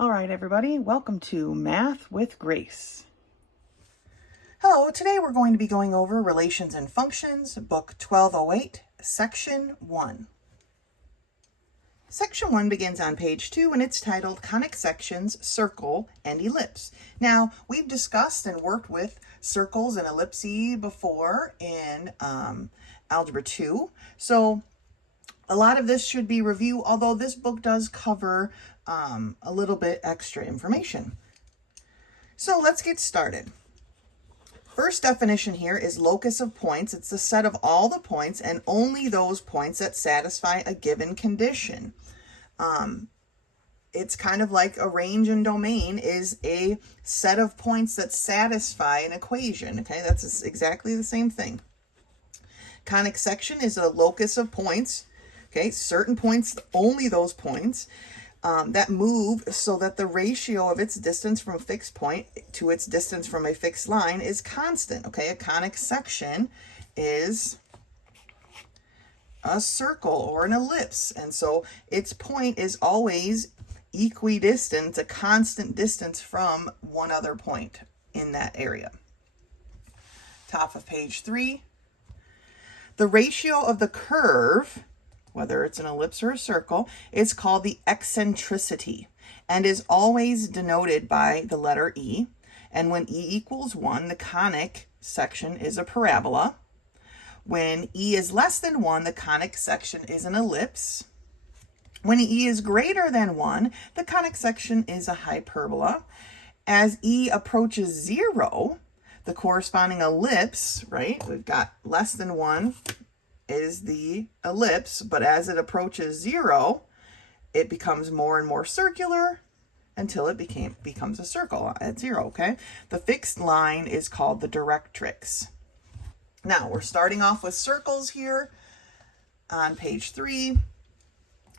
All right, everybody, welcome to Math with Grace. Hello, today we're going to be going over Relations and Functions, Book 1208, Section 1. Section 1 begins on page 2 and it's titled Conic Sections, Circle, and Ellipse. Now, we've discussed and worked with circles and ellipses before in Algebra 2, so a lot of this should be review, although this book does cover a little bit extra information. So let's get started. First definition here is locus of points. It's the set of all the points and only those points that satisfy a given condition. It's kind of like a range and domain is a set of points that satisfy an equation. Okay, that's exactly the same thing. Conic section is a locus of points. Okay, certain points, only those points that move so that the ratio of its distance from a fixed point to its distance from a fixed line is constant. Okay, a conic section is a circle or an ellipse, and so its point is always equidistant, a constant distance from one other point in that area. Top of page 3. The ratio of the curve, whether it's an ellipse or a circle, is called the eccentricity and is always denoted by the letter E. And when E equals 1, the conic section is a parabola. When E is less than 1, the conic section is an ellipse. When E is greater than 1, the conic section is a hyperbola. As E approaches 0, the corresponding ellipse, right, we've got less than 1, is the ellipse, but as it approaches 0, it becomes more and more circular until it becomes a circle at 0, okay? The fixed line is called the directrix. Now, we're starting off with circles here on page 3,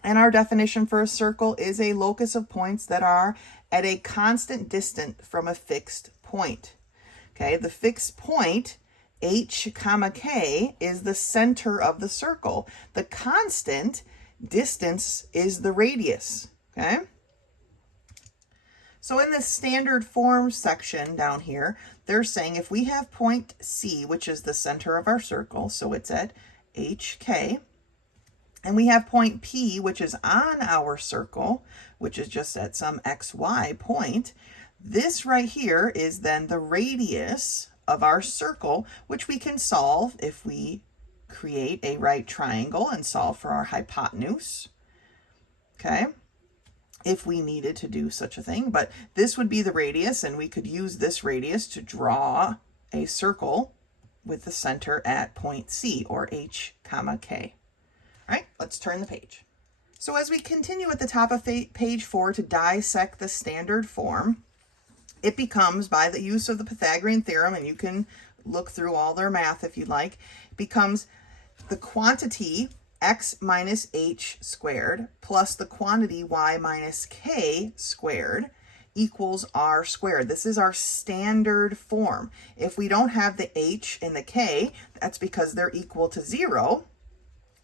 and our definition for a circle is a locus of points that are at a constant distance from a fixed point. Okay, the fixed point H, K is the center of the circle. The constant distance is the radius, okay? So in the standard form section down here, they're saying if we have point C, which is the center of our circle, so it's at HK, and we have point P, which is on our circle, which is just at some XY point, this right here is then the radius of our circle, which we can solve if we create a right triangle and solve for our hypotenuse, okay, if we needed to do such a thing. But this would be the radius, and we could use this radius to draw a circle with the center at point C, or H, K. All right, let's turn the page. So as we continue at the top of page 4 to dissect the standard form, it becomes, by the use of the Pythagorean theorem, and you can look through all their math if you'd like, becomes the quantity x minus h squared plus the quantity y minus k squared equals r squared. This is our standard form. If we don't have the h and the k, that's because they're equal to 0.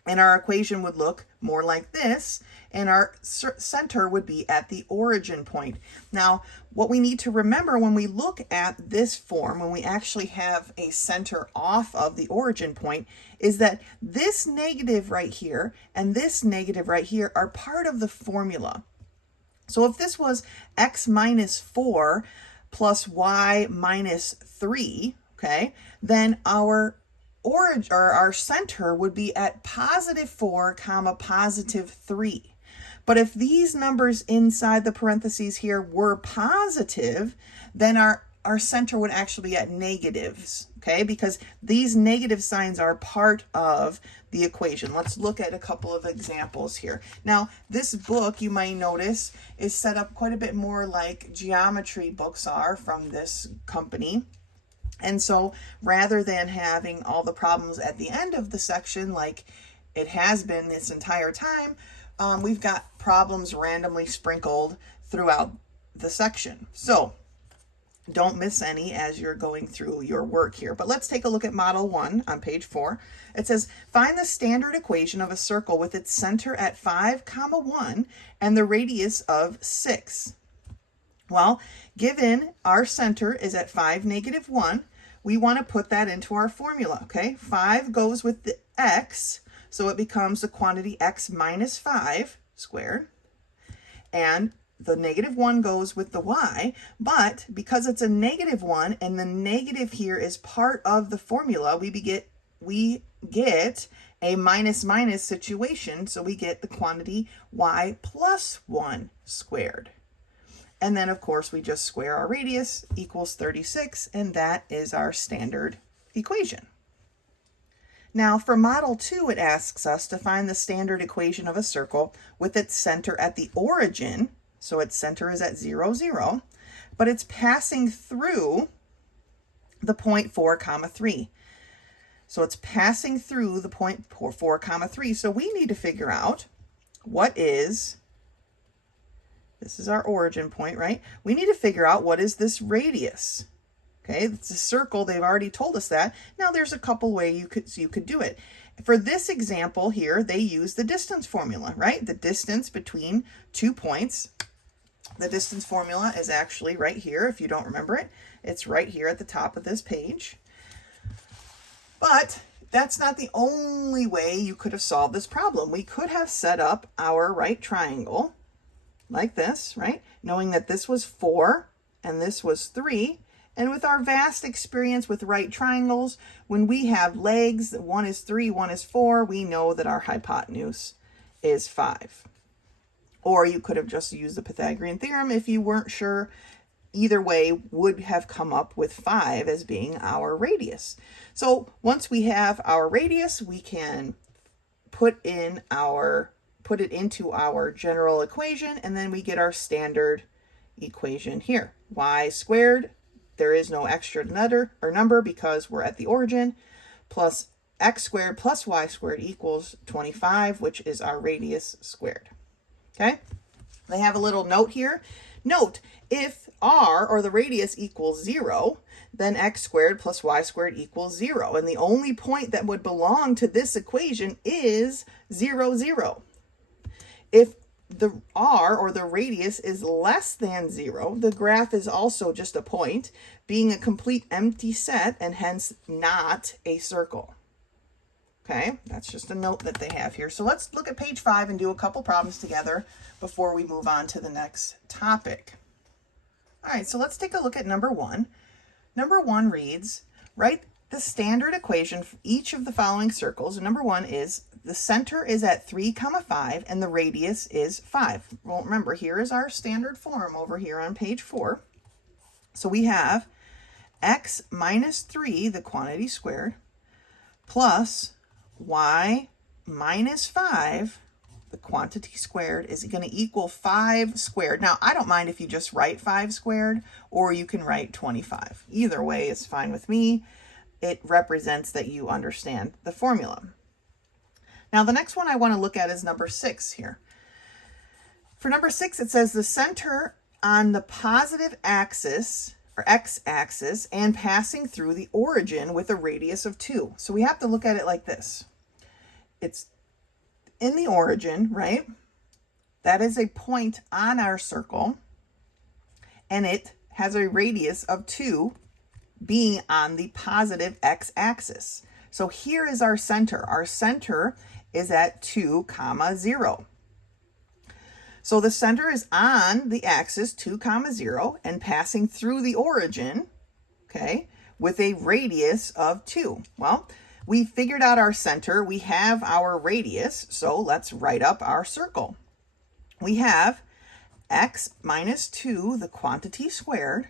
And our equation would look more like this, and our center would be at the origin point. Now, what we need to remember when we look at this form, when we actually have a center off of the origin point, is that this negative right here and this negative right here are part of the formula. So if this was x minus 4 plus y minus 3, okay, then our origin, or our center, would be at positive 4 comma positive 3. But if these numbers inside the parentheses here were positive, then our center would actually be at negatives, okay? Because these negative signs are part of the equation. Let's look at a couple of examples here. Now, this book, you might notice, is set up quite a bit more like geometry books are from this company. And so rather than having all the problems at the end of the section like it has been this entire time, we've got problems randomly sprinkled throughout the section. So don't miss any as you're going through your work here. But let's take a look at Model 1 on page 4. It says, find the standard equation of a circle with its center at 5, 1 and the radius of 6. Well, given our center is at 5, -1, we want to put that into our formula, okay? 5 goes with the x, so it becomes the quantity x minus 5 squared. And the -1 goes with the y, but because it's a -1 and the negative here is part of the formula, we get a minus situation, so we get the quantity y plus 1 squared. And then, of course, we just square our radius equals 36, and that is our standard equation. Now, for Model 2, it asks us to find the standard equation of a circle with its center at the origin. So its center is at 0, 0, but it's passing through the point 4, 3. So it's passing through the point 4, 3. So we need to figure out this is our origin point, right? We need to figure out what is this radius. Okay, it's a circle. They've already told us that. Now there's a couple ways you could do it. For this example here, they use the distance formula, right? The distance between 2 points. The distance formula is actually right here. If you don't remember it, it's right here at the top of this page. But that's not the only way you could have solved this problem. We could have set up our right triangle like this, right? Knowing that this was 4 and this was 3. And with our vast experience with right triangles, when we have legs, one is 3, one is 4, we know that our hypotenuse is 5. Or you could have just used the Pythagorean theorem if you weren't sure. Either way would have come up with 5 as being our radius. So once we have our radius, we can put it into our general equation, and then we get our standard equation here. Y squared, there is no extra number because we're at the origin, plus x squared plus y squared equals 25, which is our radius squared. Okay, they have a little note here. Note, if r, or the radius, equals 0, then x squared plus y squared equals 0. And the only point that would belong to this equation is 0, 0. If the r, or the radius, is less than 0, the graph is also just a point, being a complete empty set and hence not a circle. Okay, that's just a note that they have here. So let's look at page 5 and do a couple problems together before we move on to the next topic. All right, so let's take a look at number 1. Number 1 reads, write the standard equation for each of the following circles. Number 1 is the center is at 3, 5, and the radius is 5. Well, remember, here is our standard form over here on page 4. So we have x minus 3, the quantity squared, plus y minus 5, the quantity squared, is going to equal 5 squared. Now, I don't mind if you just write 5 squared, or you can write 25. Either way is fine with me. It represents that you understand the formula. Now, the next one I want to look at is number 6 here. For number 6, it says the center on the positive axis, or x-axis, and passing through the origin with a radius of 2. So we have to look at it like this. It's in the origin, right? That is a point on our circle, and it has a radius of 2 being on the positive x-axis. So here is our center. Our center is at 2, 0. So the center is on the axis 2, 0 and passing through the origin, okay, with a radius of 2. Well, we figured out our center. We have our radius, so let's write up our circle. We have x minus 2, the quantity squared,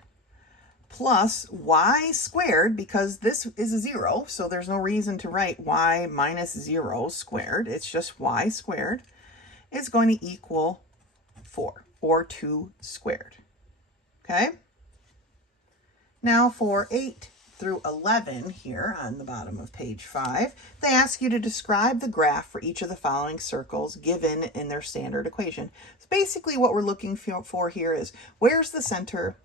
plus y squared, because this is a 0, so there's no reason to write y minus 0 squared. It's just y squared is going to equal 4, or 2 squared. Okay? Now for 8 through 11 here on the bottom of page 5, they ask you to describe the graph for each of the following circles given in their standard equation. So basically what we're looking for here is where's the center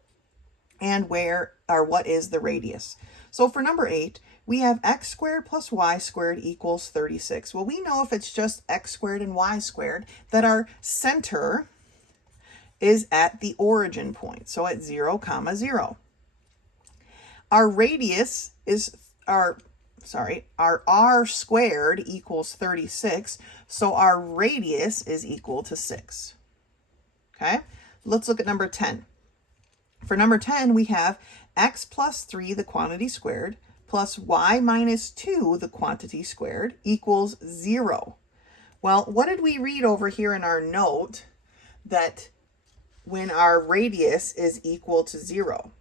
and what is the radius. So for number 8, we have x squared plus y squared equals 36. Well, we know if it's just x squared and y squared that our center is at the origin point, so at 0, 0. Our radius is our r squared equals 36, so our radius is equal to 6. Okay, let's look at number 10. For number 10, we have x plus 3, the quantity squared, plus y minus 2, the quantity squared, equals 0. Well, what did we read over here in our note that when our radius is equal to 0?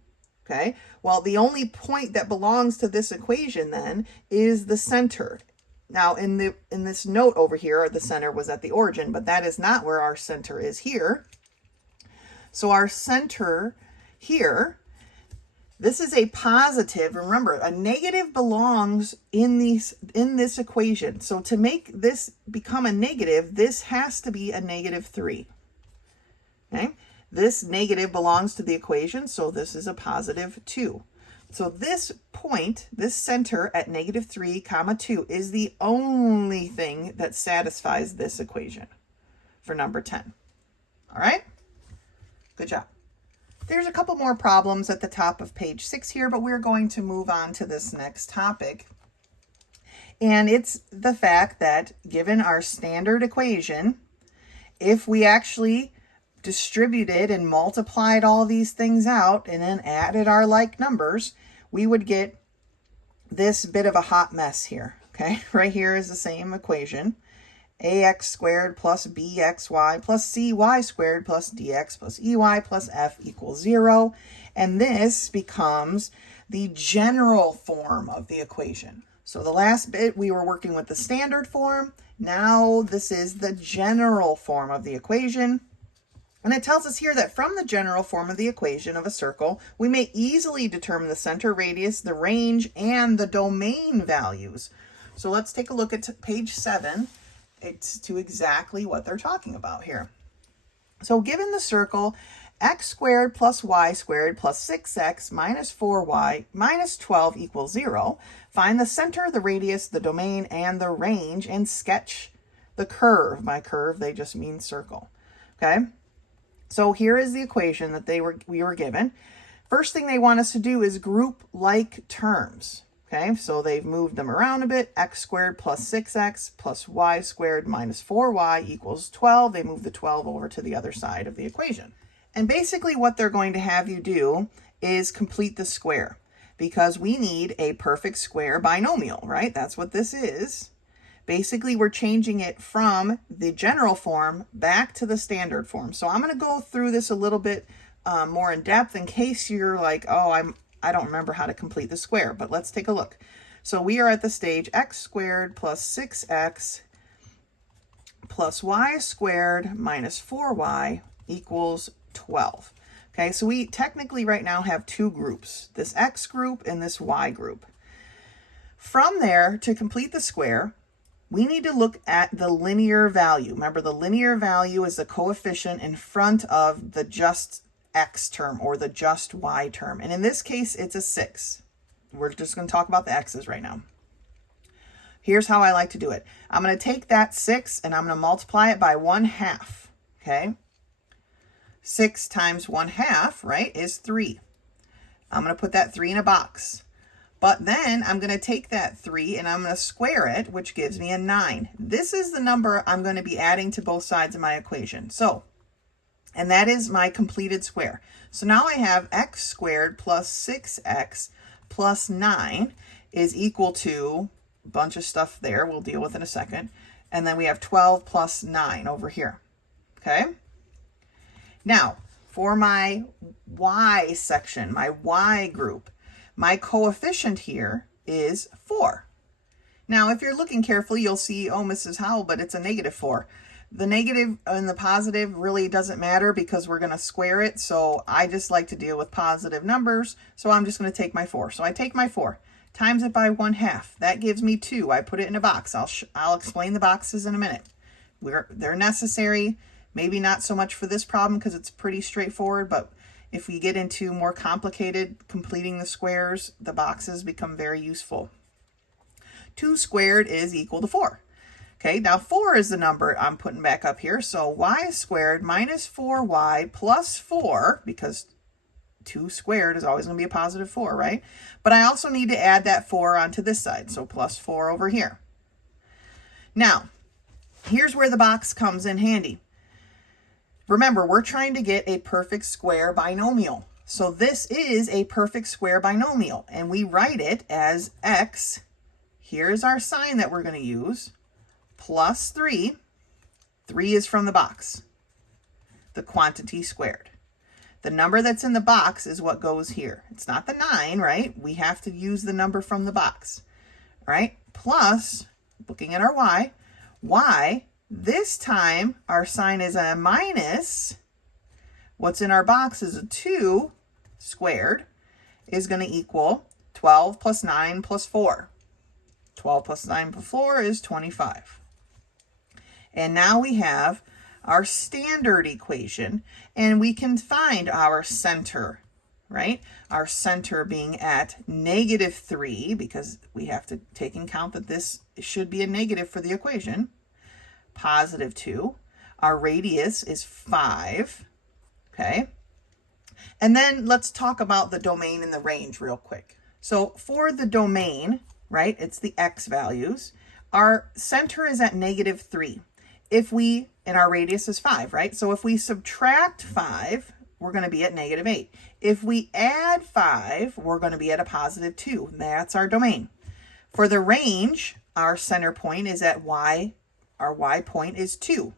Okay, well, the only point that belongs to this equation then is the center. Now, in this note over here, the center was at the origin, but that is not where our center is here. So our center here, this is a positive. Remember, a negative belongs in this equation. So to make this become a negative, this has to be a -3. Okay? This negative belongs to the equation, so this is a +2. So this point, this center at -3, 2 is the only thing that satisfies this equation for number 10. All right? Good job. There's a couple more problems at the top of page 6 here, but we're going to move on to this next topic. And it's the fact that given our standard equation, if we actually distributed and multiplied all these things out and then added our like numbers, we would get this bit of a hot mess here. Okay, right here is the same equation. ax squared plus bxy plus cy squared plus dx plus ey plus f equals 0. And this becomes the general form of the equation. So the last bit we were working with the standard form. Now this is the general form of the equation. And it tells us here that from the general form of the equation of a circle, we may easily determine the center, radius, the range, and the domain values. So let's take a look at page 7. It's to exactly what they're talking about here. So given the circle x squared plus y squared plus 6x minus 4y minus 12 equals 0, find the center, the radius, the domain, and the range, and sketch the curve. By curve, they just mean circle. Okay? So here is the equation that we were given. First thing they want us to do is group like terms. Okay, so they've moved them around a bit. X squared plus 6x plus y squared minus 4y equals 12. They move the 12 over to the other side of the equation. And basically what they're going to have you do is complete the square, because we need a perfect square binomial, right? That's what this is. Basically, we're changing it from the general form back to the standard form. So I'm going to go through this a little bit more in depth in case you're like, oh, I don't remember how to complete the square, but let's take a look. So we are at the stage x squared plus 6x plus y squared minus 4y equals 12. Okay, so we technically right now have two groups, this x group and this y group. From there, to complete the square, we need to look at the linear value. Remember, the linear value is the coefficient in front of the just x term or the just y term. And in this case, it's a 6. We're just going to talk about the x's right now. Here's how I like to do it. I'm going to take that 6 and I'm going to multiply it by 1/2. Okay? 6 times 1/2, right, is 3. I'm going to put that 3 in a box. But then I'm going to take that 3 and I'm going to square it, which gives me a 9. This is the number I'm going to be adding to both sides of my equation. So, and that is my completed square. So now I have x squared plus 6x plus 9 is equal to a bunch of stuff there we'll deal with in a second. And then we have 12 plus 9 over here. Okay? Now, for my y section, my y group, my coefficient here is 4. Now, if you're looking carefully, you'll see, oh, Mrs. Howell, but it's a -4. The negative and the positive really doesn't matter because we're going to square it. So I just like to deal with positive numbers. So I'm just going to take my 4. So I take my 4, times it by 1/2. That gives me 2. I put it in a box. I'll explain the boxes in a minute. They're necessary. Maybe not so much for this problem because it's pretty straightforward, but if we get into more complicated completing the squares, the boxes become very useful. 2 squared is equal to 4. Okay, now 4 is the number I'm putting back up here. So y squared minus 4y plus 4, because 2 squared is always going to be a positive 4, right? But I also need to add that 4 onto this side, so plus 4 over here. Now, here's where the box comes in handy. Remember, we're trying to get a perfect square binomial. So this is a perfect square binomial, and we write it as x, here's our sign that we're going to use, plus 3. 3 is from the box, the quantity squared. The number that's in the box is what goes here. It's not the 9, right? We have to use the number from the box, all right? Plus, looking at our y, this time our sign is a minus. What's in our box is a 2 squared is going to equal 12 plus 9 plus 4. 12 plus 9 plus 4 is 25. And now we have our standard equation, and we can find our center, right? Our center being at -3, because we have to take in account that this should be a negative for the equation, positive 2. Our radius is 5, okay? And then let's talk about the domain and the range real quick. So for the domain, right, it's the x values. Our center is at -3. And our radius is 5, right? So if we subtract 5, we're going to be at -8. If we add 5, we're going to be at a positive 2. That's our domain. For the range, our center point is at y. Our y point is 2.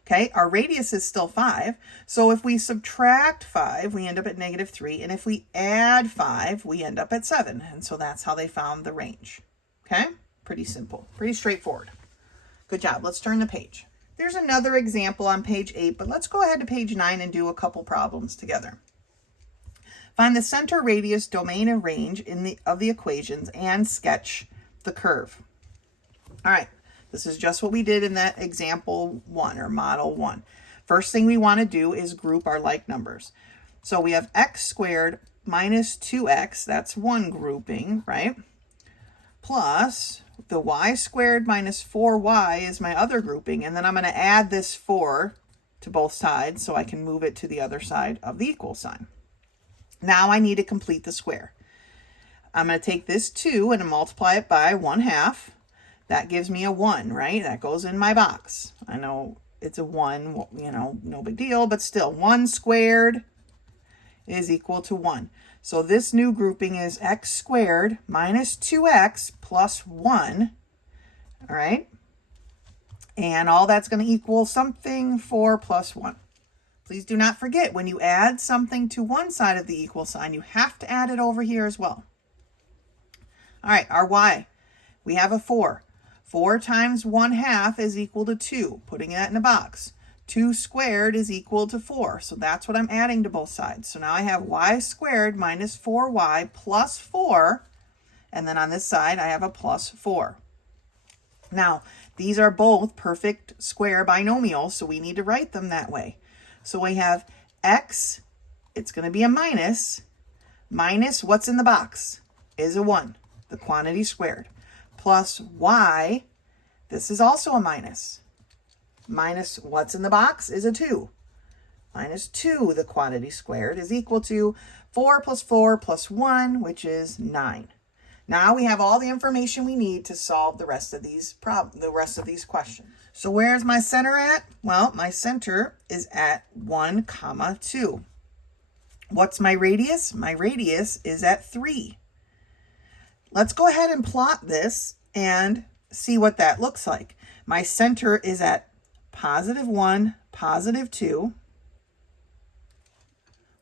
Okay, our radius is still 5. So if we subtract 5, we end up at -3. And if we add 5, we end up at 7. And so that's how they found the range. Okay, pretty simple, pretty straightforward. Good job. Let's turn the page. There's another example on page 8, but let's go ahead to page 9 and do a couple problems together. Find the center, radius, domain, and range of the equations and sketch the curve. All right, this is just what we did in that example 1 or model 1. First thing we want to do is group our like numbers. So we have x squared minus 2x, that's one grouping, right? Plus the y squared minus 4y is my other grouping, and then I'm going to add this 4 to both sides so I can move it to the other side of the equal sign. Now I need to complete the square. I'm going to take this 2 and multiply it by 1/2. That gives me a 1, right? That goes in my box. I know it's a 1, you know, no big deal, but still 1 squared is equal to 1. So this new grouping is x squared minus 2x plus 1, all right? And all that's going to equal something 4 plus 1. Please do not forget, when you add something to one side of the equal sign, you have to add it over here as well. All right, our y, we have a 4. 4 times 1/2 is equal to 2, putting that in a box. 2 squared is equal to 4. So that's what I'm adding to both sides. So now I have y squared minus 4y plus 4. And then on this side, I have a plus 4. Now, these are both perfect square binomials, so we need to write them that way. So we have x, it's going to be a minus what's in the box is a 1, the quantity squared, plus y, this is also a minus what's in the box is a 2. Minus 2, the quantity squared, is equal to 4 plus 1, which is 9. Now we have all the information we need to solve the rest of these questions. So where's my center at? Well, my center is at 1, 2. What's my radius? My radius is at 3. Let's go ahead and plot this and see what that looks like. My center is at +1, +2,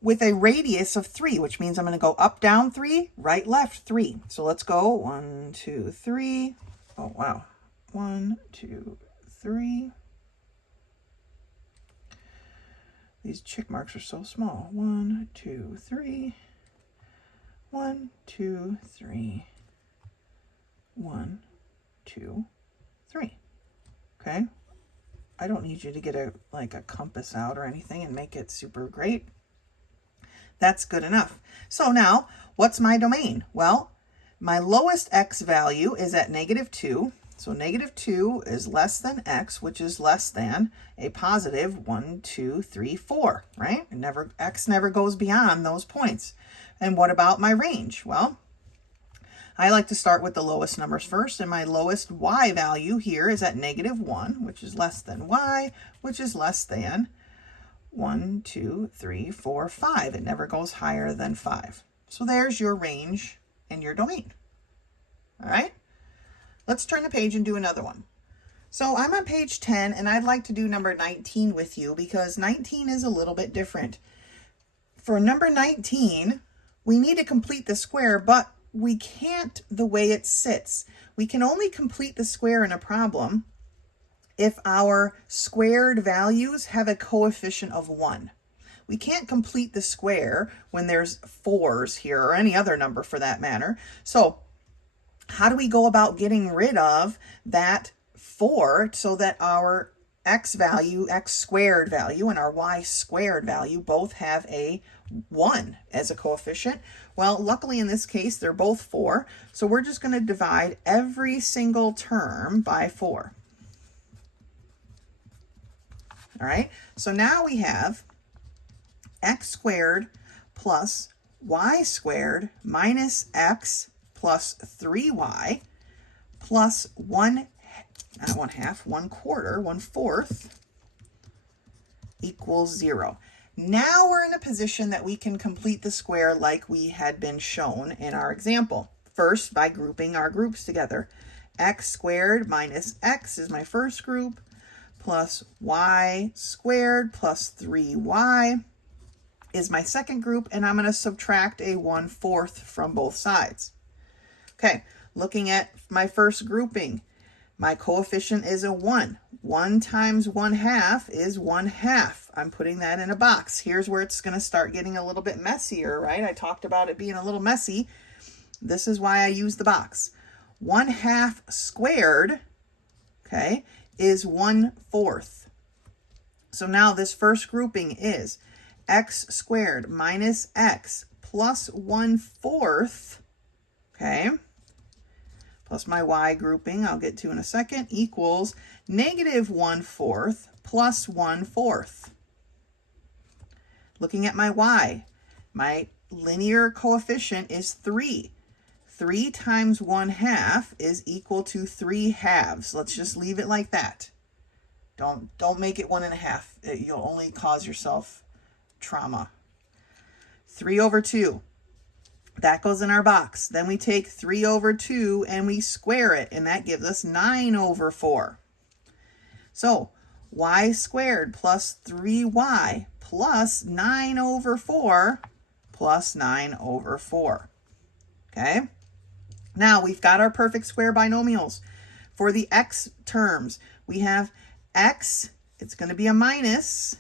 with a radius of 3, which means I'm going to go up, down 3, right, left 3. So let's go 1, 2, 3. Oh, wow. 1, 2, 3. These check marks are so small. 1, 2, 3. 1, 2, 3. 1, 2, 3. Okay. I don't need you to get a compass out or anything and make it super great. That's good enough. So now, what's my domain? Well, my lowest x value is at -2. So negative 2 is less than x, which is less than a positive 1, 2, 3, 4, right? X never goes beyond those points. And what about my range? Well, I like to start with the lowest numbers first, and my lowest y value here is at negative 1, which is less than y, which is less than 1, 2, 3, 4, 5. It never goes higher than 5. So there's your range and your domain. All right? Let's turn the page and do another one. So I'm on page 10, and I'd like to do number 19 with you because 19 is a little bit different. For number 19, we need to complete the square, but we can't the way it sits. We can only complete the square in a problem if our squared values have a coefficient of 1. We can't complete the square when there's 4s here or any other number for that matter. So how do we go about getting rid of that 4 so that our x value, x squared value, and our y squared value both have a 1 as a coefficient? Well, luckily in this case, they're both 4. So we're just going to divide every single term by 4. All right, so now we have x squared plus y squared minus x plus 3y plus 1 quarter, 1/4 equals 0. Now we're in a position that we can complete the square like we had been shown in our example. First, by grouping our groups together. X squared minus x is my first group, plus y squared plus 3y is my second group, and I'm going to subtract a 1/4 from both sides. Okay, looking at my first grouping, my coefficient is a 1. 1 times 1/2 is 1/2. I'm putting that in a box. Here's where it's going to start getting a little bit messier, right? I talked about it being a little messy. This is why I use the box. 1/2 squared, okay, is 1/4. So now this first grouping is x squared minus x plus 1/4, okay, plus my y grouping, I'll get to in a second, equals negative 1/4 plus 1/4. Looking at my y, my linear coefficient is 3. 3 times 1/2 is equal to 3/2. Let's just leave it like that. Don't make it 1.5. You'll only cause yourself trauma. 3/2. That goes in our box. Then we take 3/2 and we square it, and that gives us 9/4. So y squared plus 3y plus 9/4 plus 9/4. Okay? Now we've got our perfect square binomials. For the x terms, we have x, it's going to be a minus.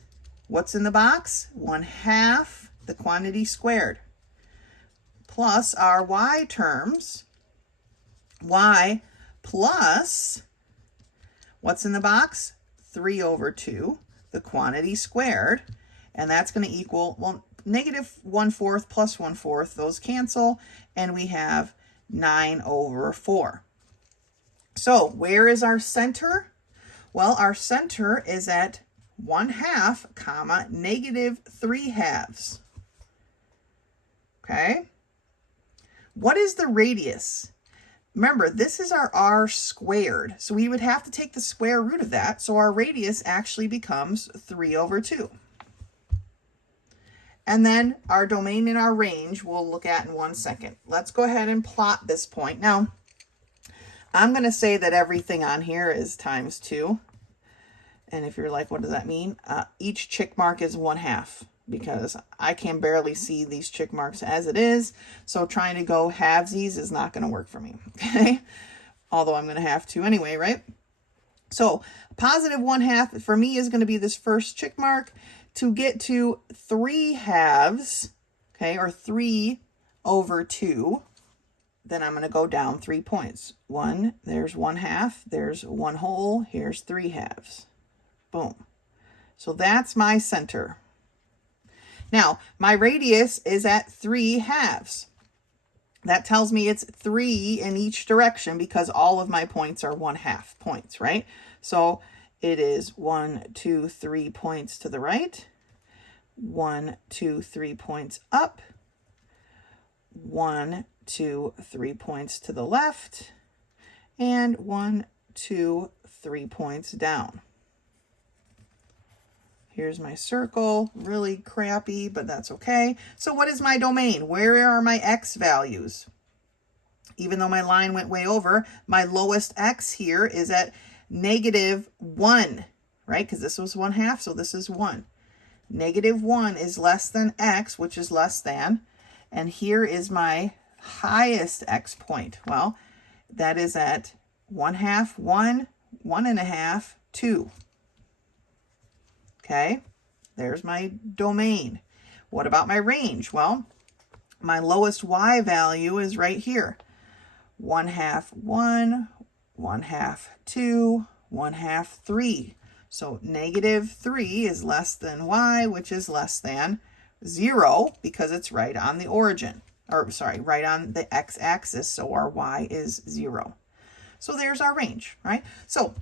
What's in the box? 1/2 the quantity squared. Plus our y terms, y plus, what's in the box? 3/2 the quantity squared. And that's going to equal, well, negative 1/4 plus 1/4, those cancel, and we have 9/4. So where is our center? Well, our center is at 1/2 comma negative 3/2. Okay. What is the radius? Remember, this is our r squared, so we would have to take the square root of that, so our radius actually becomes 3/2. And then our domain and our range we'll look at in 1 second. Let's go ahead and plot this point. Now, I'm going to say that everything on here is times 2. And if you're like, what does that mean? Each check mark is 1/2, because I can barely see these check marks as it is. So trying to go halvesies is not going to work for me. Okay. Although I'm going to have to anyway, right? So positive 1/2 for me is going to be this first check mark. To get to 3/2, okay, or 3/2, then I'm going to go down 3 points. 1, there's 1/2, there's 1 whole, here's 3/2. Boom. So that's my center. Now, my radius is at 3/2. That tells me it's 3 in each direction because all of my points are 1/2 points, right? So it is 1, 2, 3 points to the right, 1, 2, 3 points up, 1, 2, 3 points to the left, and 1, 2, 3 points down. Here's my circle, really crappy, but that's okay. So what is my domain? Where are my x values? Even though my line went way over, my lowest x here is at -1, right? Because this was 1/2, so this is 1. -1 is less than x, which is less than. And here is my highest x point. Well, that is at 1/2, 1, 1.5, 2. Okay, there's my domain. What about my range? Well, my lowest y value is right here. 1/2, 1, 1/2, 2, 1/2, 3. So -3 is less than y, which is less than 0 because it's right on the origin, or sorry, right on the x-axis. So our y is 0. So there's our range, right? So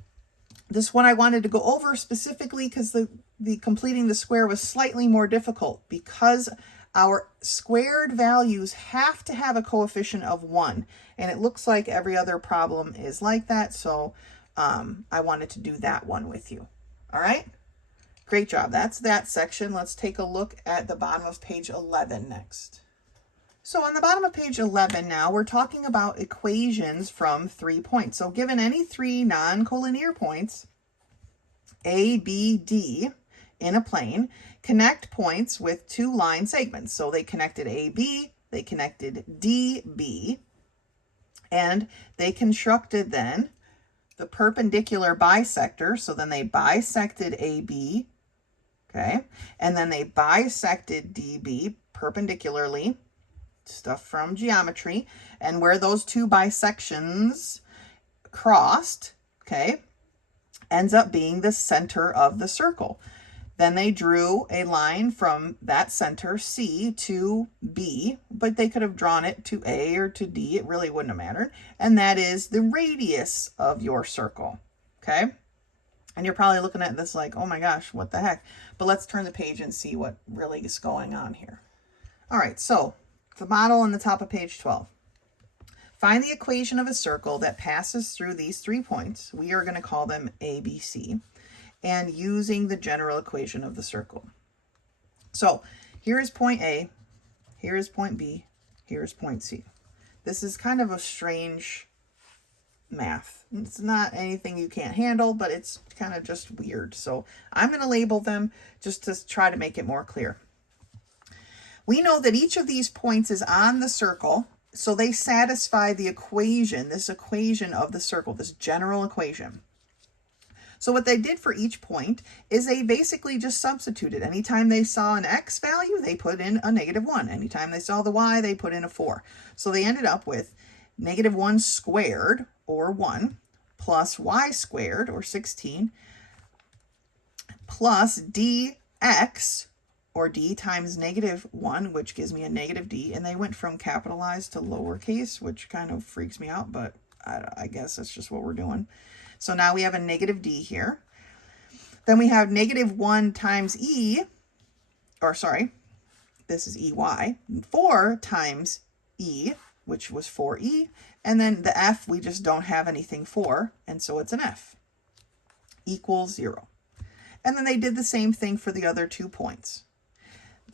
this one I wanted to go over specifically because the completing the square was slightly more difficult because our squared values have to have a coefficient of 1. And it looks like every other problem is like that. So I wanted to do that one with you. All right. Great job. That's that section. Let's take a look at the bottom of page 11 next. So on the bottom of page 11 now, we're talking about equations from 3 points. So given any 3 non-collinear points, A, B, D, in a plane, connect points with 2 line segments. So they connected AB, they connected DB, and they constructed then the perpendicular bisector. So then they bisected AB, okay, and then they bisected DB perpendicularly, stuff from geometry, and where those 2 bisections crossed, okay, ends up being the center of the circle. Then they drew a line from that center C to B, but they could have drawn it to A or to D. It really wouldn't have mattered. And that is the radius of your circle, okay? And you're probably looking at this like, oh my gosh, what the heck? But let's turn the page and see what really is going on here. All right, so the model on the top of page 12. Find the equation of a circle that passes through these 3 points. We are going to call them A, B, C, and using the general equation of the circle. So here is point A, here is point B, here is point C. This is kind of a strange math. It's not anything you can't handle, but it's kind of just weird. So I'm going to label them just to try to make it more clear. We know that each of these points is on the circle, so they satisfy the equation, this equation of the circle, this general equation. So what they did for each point is they basically just substituted. Anytime they saw an x value, they put in a -1. Anytime they saw the y, they put in a 4. So they ended up with -1 squared, or 1, plus y squared, or 16, plus dx, or d times -1, which gives me a -d. And they went from capitalized to lowercase, which kind of freaks me out, but I guess that's just what we're doing. So now we have a -d here. Then we have -1 times e, or sorry, this is ey, 4 times e, which was 4e. And then the f, we just don't have anything for, and so it's an f, equals 0. And then they did the same thing for the other 2 points.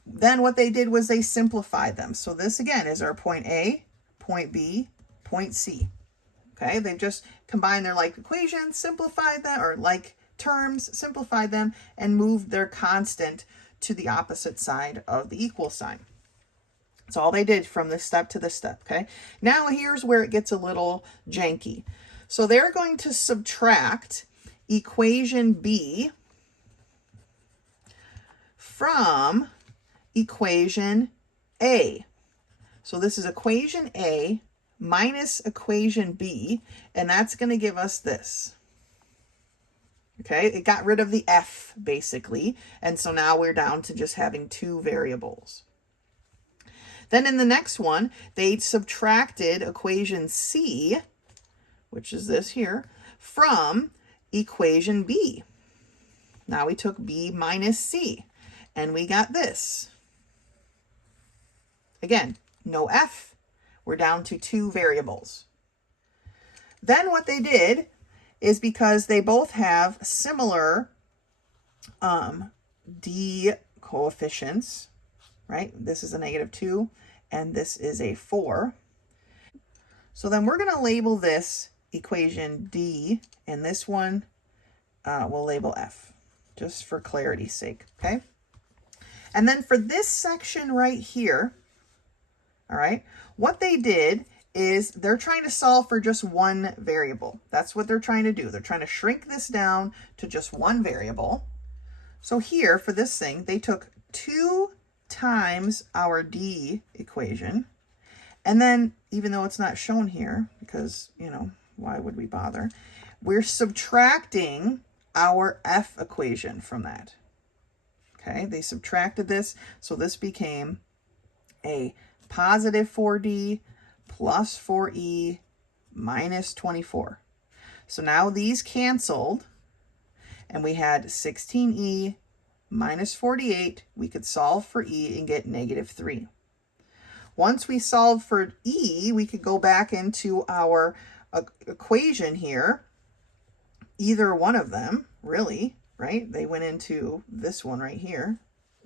Then what they did was they simplified them. So this again is our point A, point B, point C. Okay, they've just combined their like equations, simplified them, or like terms, simplified them, and moved their constant to the opposite side of the equal sign. That's all they did from this step to this step, okay? Now here's where it gets a little janky. So they're going to subtract equation B from equation A. So this is equation A minus equation B, and that's going to give us this. Okay, it got rid of the f, basically, and so now we're down to just having 2 variables. Then in the next one, they subtracted equation C, which is this here, from equation B. Now we took B minus C, and we got this. Again, no F. We're down to 2 variables. Then what they did is, because they both have similar D coefficients, right? This is a -2 and this is a 4. So then we're going to label this equation D, and this one we'll label F, just for clarity's sake, okay? And then for this section right here, all right, what they did is they're trying to solve for just one variable. That's what they're trying to do. They're trying to shrink this down to just one variable. So here for this thing, they took 2 times our D equation. And then, even though it's not shown here, because, you know, why would we bother? We're subtracting our F equation from that. Okay, they subtracted this, so this became a positive 4D plus 4E minus 24. So now these canceled, and we had 16E minus 48. We could solve for E and get -3. Once we solve for E, we could go back into our equation here, either one of them, really, right? They went into this one right here,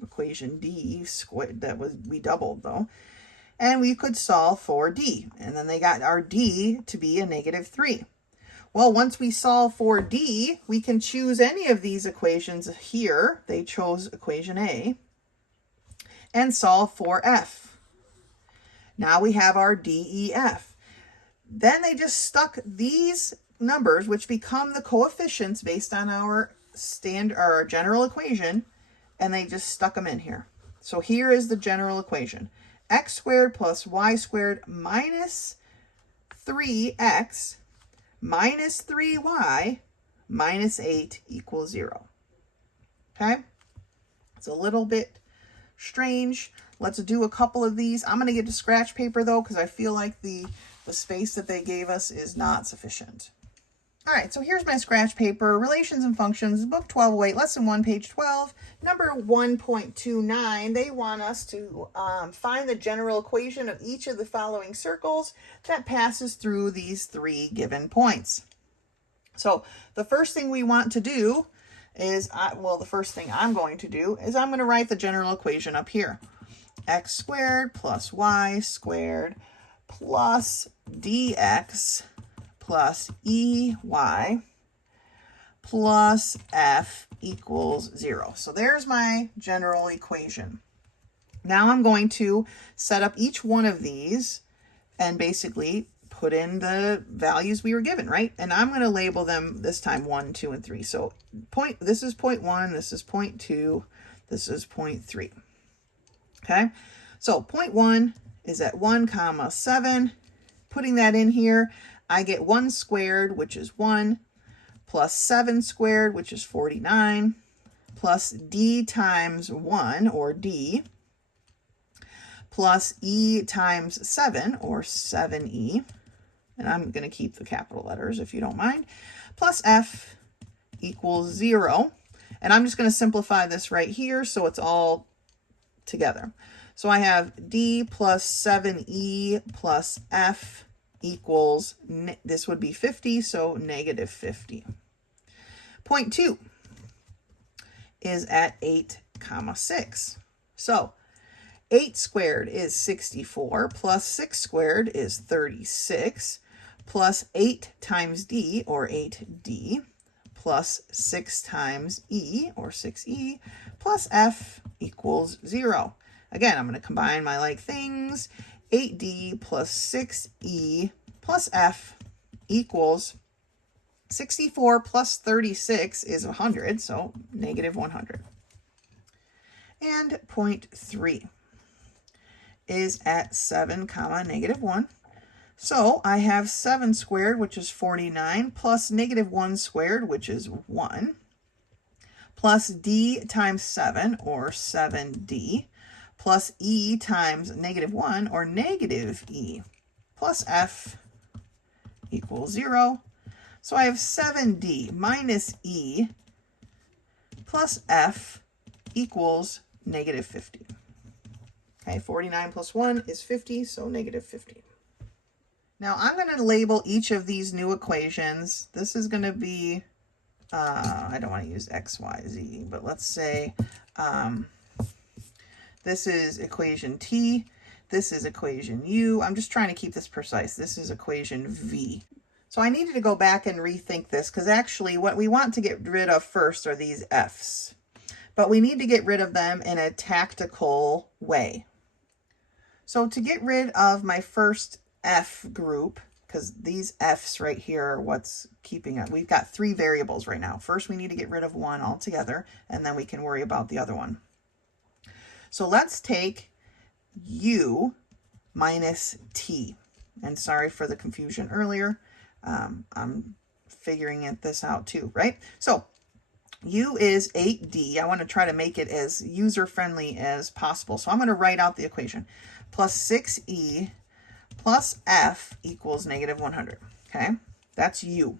equation D squared, we doubled though, and we could solve for D, and then they got our D to be a -3. Well, once we solve for D, we can choose any of these equations here. They chose equation A, and solve for F. Now we have our DEF. Then they just stuck these numbers, which become the coefficients based on our general equation, and they just stuck them in here. So here is the general equation. X squared plus y squared minus 3x minus 3y minus 8 equals 0. Okay? It's a little bit strange. Let's do a couple of these. I'm going to get to scratch paper though, because I feel like the space that they gave us is not sufficient. All right, so here's my scratch paper, Relations and Functions, book 1208, lesson 1, page 12, number 1.29. They want us to find the general equation of each of the following circles that passes through these 3 given points. So the first thing we want to do is, the first thing I'm going to do is I'm going to write the general equation up here. X squared plus y squared plus dx plus EY plus F equals 0. So there's my general equation. Now I'm going to set up each one of these and basically put in the values we were given, right? And I'm going to label them this time 1, 2, and 3. So this is point 1, this is point 2, this is point 3. Okay, so point 1 is at 1, 7. Putting that in here, I get 1 squared, which is 1, plus 7 squared, which is 49, plus D times 1, or D, plus E times 7, or 7E, and I'm going to keep the capital letters if you don't mind, plus F equals 0. And I'm just going to simplify this right here so it's all together. So I have D plus 7E plus F equals, this would be 50, so -50. Point 2 is at 8, 6. So 8 squared is 64, plus 6 squared is 36, plus 8 times D, or 8D, plus 6 times E, or 6E, plus F equals 0. Again, I'm going to combine my like things. 8D plus 6E plus F equals 64 plus 36 is 100, so -100. And point 3 is at 7, -1. So I have 7 squared, which is 49, plus -1 squared, which is 1, plus D times 7, or 7D, plus E times -1, or negative E, plus F equals 0. So I have 7D minus E plus F equals -50. Okay, 49 plus 1 is 50, so -50. Now I'm going to label each of these new equations. This is going to be, I don't want to use X, Y, Z, but let's say this is equation T. This is equation U. I'm just trying to keep this precise. This is equation V. So I needed to go back and rethink this because actually what we want to get rid of first are these F's. But we need to get rid of them in a tactical way. So to get rid of my first F group, because these F's right here are what's keeping it. We've got 3 variables right now. First, we need to get rid of one altogether, and then we can worry about the other one. So let's take U minus T. And sorry for the confusion earlier. I'm figuring this out too, right? So U is 8D. I want to try to make it as user-friendly as possible. So I'm going to write out the equation. Plus 6E plus F equals -100. Okay, that's U.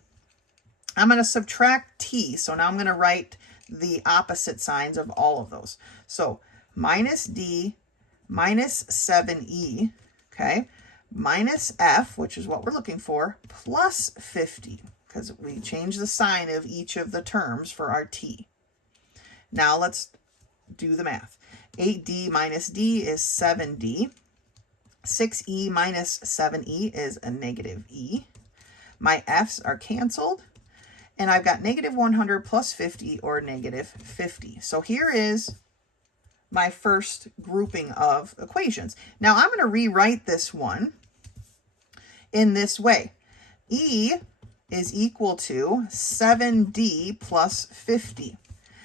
I'm going to subtract T. So now I'm going to write the opposite signs of all of those. So minus D minus 7E, okay, minus F, which is what we're looking for, plus 50, because we change the sign of each of the terms for our T. Now let's do the math. 8D minus D is 7D. 6E minus 7E is a -E. My F's are canceled. And I've got -100 plus 50, or -50. So here is my first grouping of equations. Now I'm going to rewrite this one in this way. E is equal to 7D plus 50.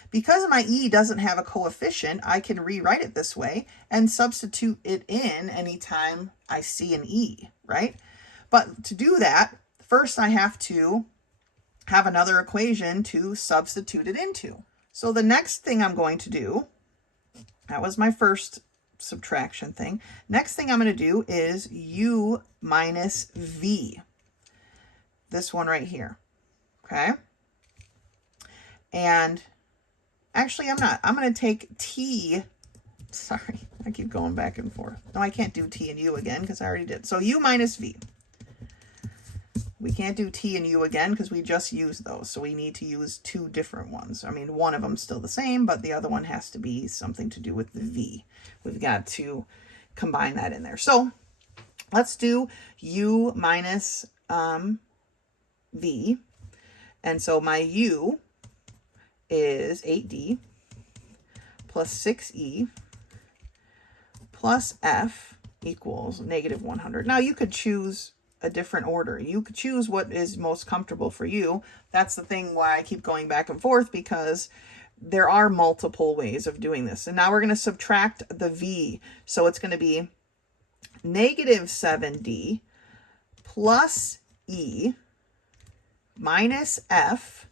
Because my E doesn't have a coefficient, I can rewrite it this way and substitute it in anytime I see an E, right? But to do that, first I have to have another equation to substitute it into. So the next thing I'm going to do, that was my first subtraction thing. Next thing I'm going to do is U minus V. This one right here, okay? And actually, I'm not. I'm going to take T. Sorry, I keep going back and forth. No, I can't do T and U again because I already did. So U minus V. We can't do T and U again because we just used those. So we need to use 2 different ones. I mean, one of them's still the same, but the other one has to be something to do with the V. We've got to combine that in there. So let's do U minus V. And so my U is 8D plus 6E plus F equals -100. Now you could choose a different order. You could choose what is most comfortable for you. That's the thing why I keep going back and forth, because there are multiple ways of doing this. And now we're going to subtract the V. So it's going to be -7D plus E minus F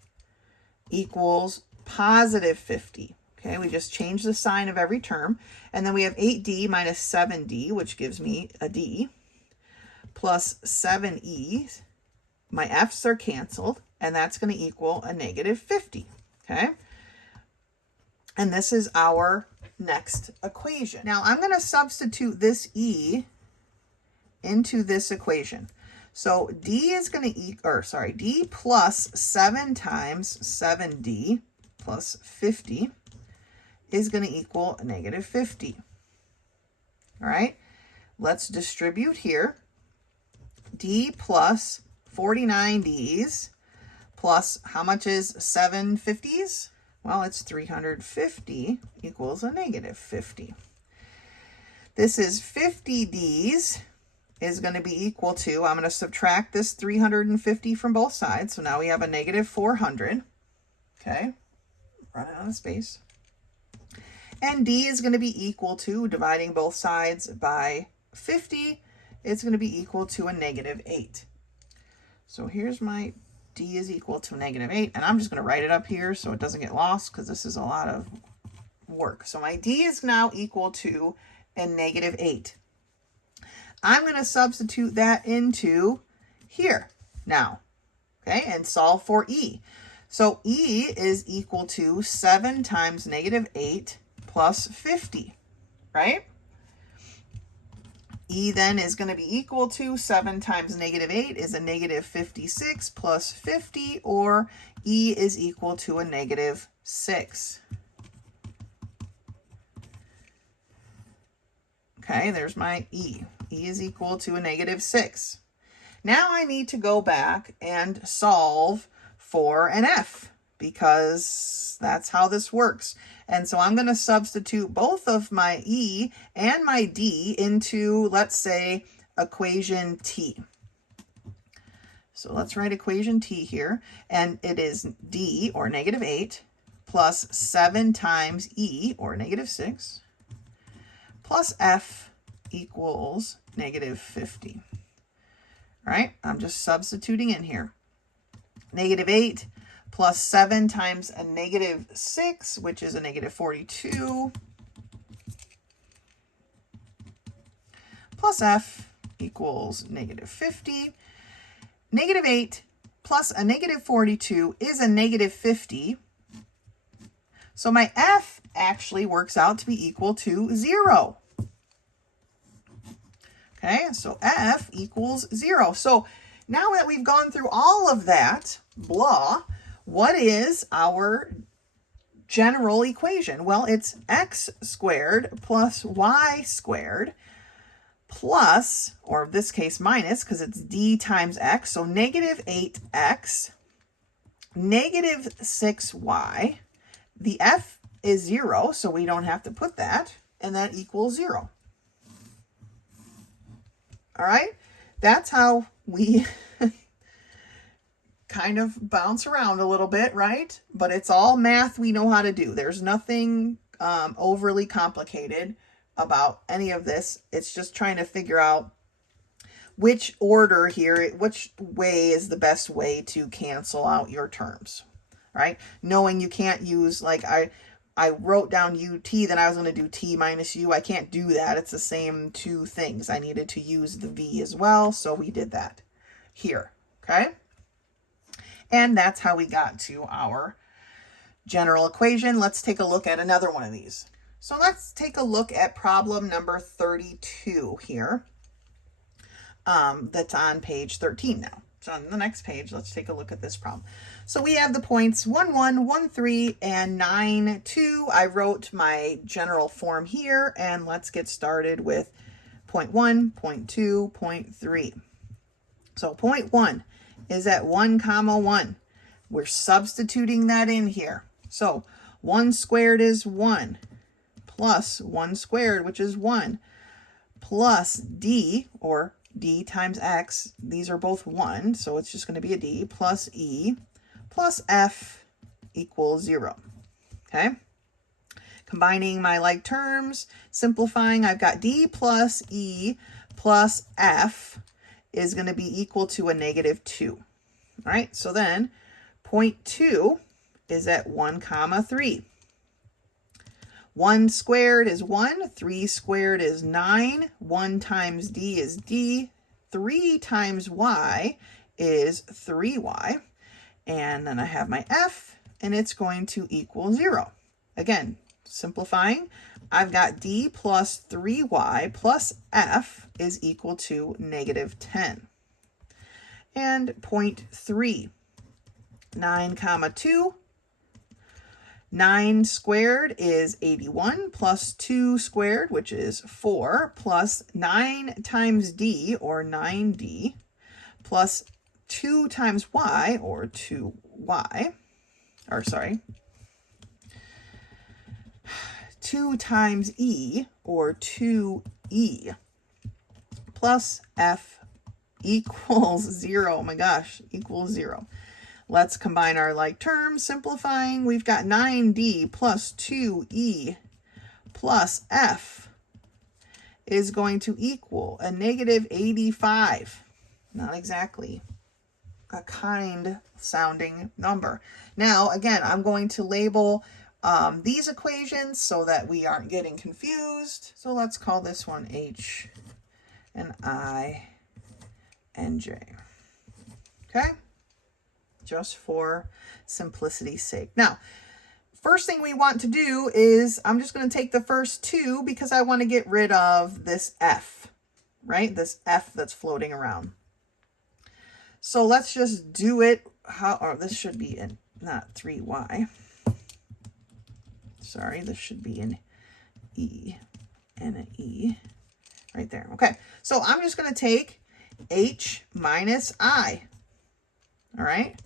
equals +50. Okay, we just change the sign of every term. And then we have 8D minus 7D, which gives me a D, plus 7E. My F's are canceled, and that's going to equal a -50. Okay, and this is our next equation. Now I'm going to substitute this E into this equation. So D is going to D plus 7 times 7D plus 50 is going to equal a -50. All right, let's distribute here. D plus 49 D's plus how much is 7 50s? Well, it's 350 equals a -50. This is 50 D's is going to be equal to, I'm going to subtract this 350 from both sides. So now we have a -400. Okay, running out of space. And D is going to be equal to, dividing both sides by 50, it's going to be equal to a -8. So here's my D is equal to a -8, and I'm just going to write it up here so it doesn't get lost, because this is a lot of work. So my D is now equal to a -8. I'm going to substitute that into here now, okay, and solve for E. So E is equal to 7 times -8 plus 50, right? E then is going to be equal to 7 times -8 is a -56 plus 50, or E is equal to a -6. Okay, there's my E. E is equal to a -6. Now I need to go back and solve for an F, because that's how this works. And so I'm going to substitute both of my E and my D into, let's say, equation T. So let's write equation T here. And it is D, or -8, plus 7 times E, or -6, plus F equals -50. All right, I'm just substituting in here. -8 plus 7 times a -6, which is a -42, plus F equals -50. -8 plus a -42 is a -50. So my F actually works out to be equal to 0. Okay, so F equals 0. So now that we've gone through all of that, blah, what is our general equation? Well, it's x squared plus y squared plus, or in this case minus, because it's D times x, so -8x, -6y. The F is 0, so we don't have to put that, and that equals 0. All right, that's how we kind of bounce around a little bit, right? But it's all math we know how to do. There's nothing overly complicated about any of this. It's just trying to figure out which order here, which way is the best way to cancel out your terms, right? Knowing you can't use, like I wrote down UT, then I was going to do T minus U. I can't do that. It's the same two things. I needed to use the V as well, so we did that here, okay? And that's how we got to our general equation. Let's take a look at another one of these. So let's take a look at problem number 32 here. That's on page 13 now. So on the next page, let's take a look at this problem. So we have the points 1, 1, 1, 3, and 9, 2. I wrote my general form here, and let's get started with point 1, point 2, point 3. So point 1 is at 1, 1. We're substituting that in here. So 1 squared is 1, plus 1 squared, which is 1, plus D, or D times X. These are both 1, so it's just going to be a D, plus E, plus F equals 0. Okay? Combining my like terms, simplifying, I've got D plus E plus F is going to be equal to a -2. All right, so then point 2 is at 1, 3. 1 squared is 1, 3 squared is 9, 1 times D is D, 3 times Y is 3Y, and then I have my F, and it's going to equal 0. Again, simplifying, I've got D plus 3Y plus F is equal to -10. And point 3, 9, 2. 9 squared is 81 plus 2 squared, which is 4, plus 9 times D, or 9D, plus 2 times Y, or 2Y, or sorry, 2 times E, or 2E, plus F equals 0. Oh my gosh, equals 0. Let's combine our like terms, simplifying. We've got 9D plus 2E plus F is going to equal a -85. Not exactly a kind sounding number. Now, again, I'm going to label these equations so that we aren't getting confused. So let's call this one H and I and J. Okay? Just for simplicity's sake. Now, first thing we want to do is, I'm just going to take the first two because I want to get rid of this F, right? This F that's floating around. So let's just do it. Or this should be in, not 3y. Sorry, this should be an E and an E right there. Okay, so I'm just going to take H minus I. All right,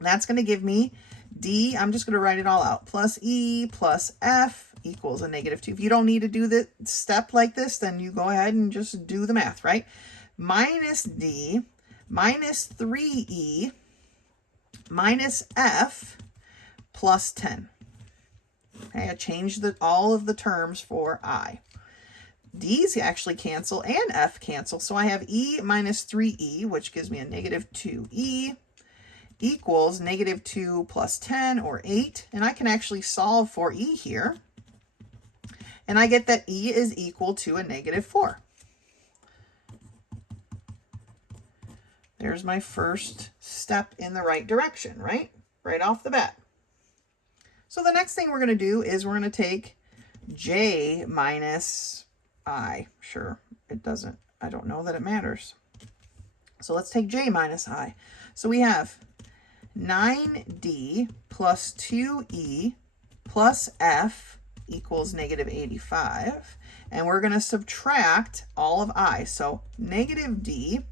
that's going to give me D. I'm just going to write it all out. Plus E plus F equals a -2. If you don't need to do the step like this, then you go ahead and just do the math, right? Minus D minus 3E minus F plus 10. Okay, I changed all of the terms for I. D's actually cancel and F cancel, so I have E minus 3E, which gives me a -2E, equals -2 plus 10, or 8. And I can actually solve for E here. And I get that E is equal to a -4. There's my first step in the right direction, right? Right off the bat. So the next thing we're going to do is we're going to take J minus I. Sure, it doesn't, I don't know that it matters. So let's take J minus I. So we have 9D plus 2E plus F equals -85. And we're going to subtract all of I. So -D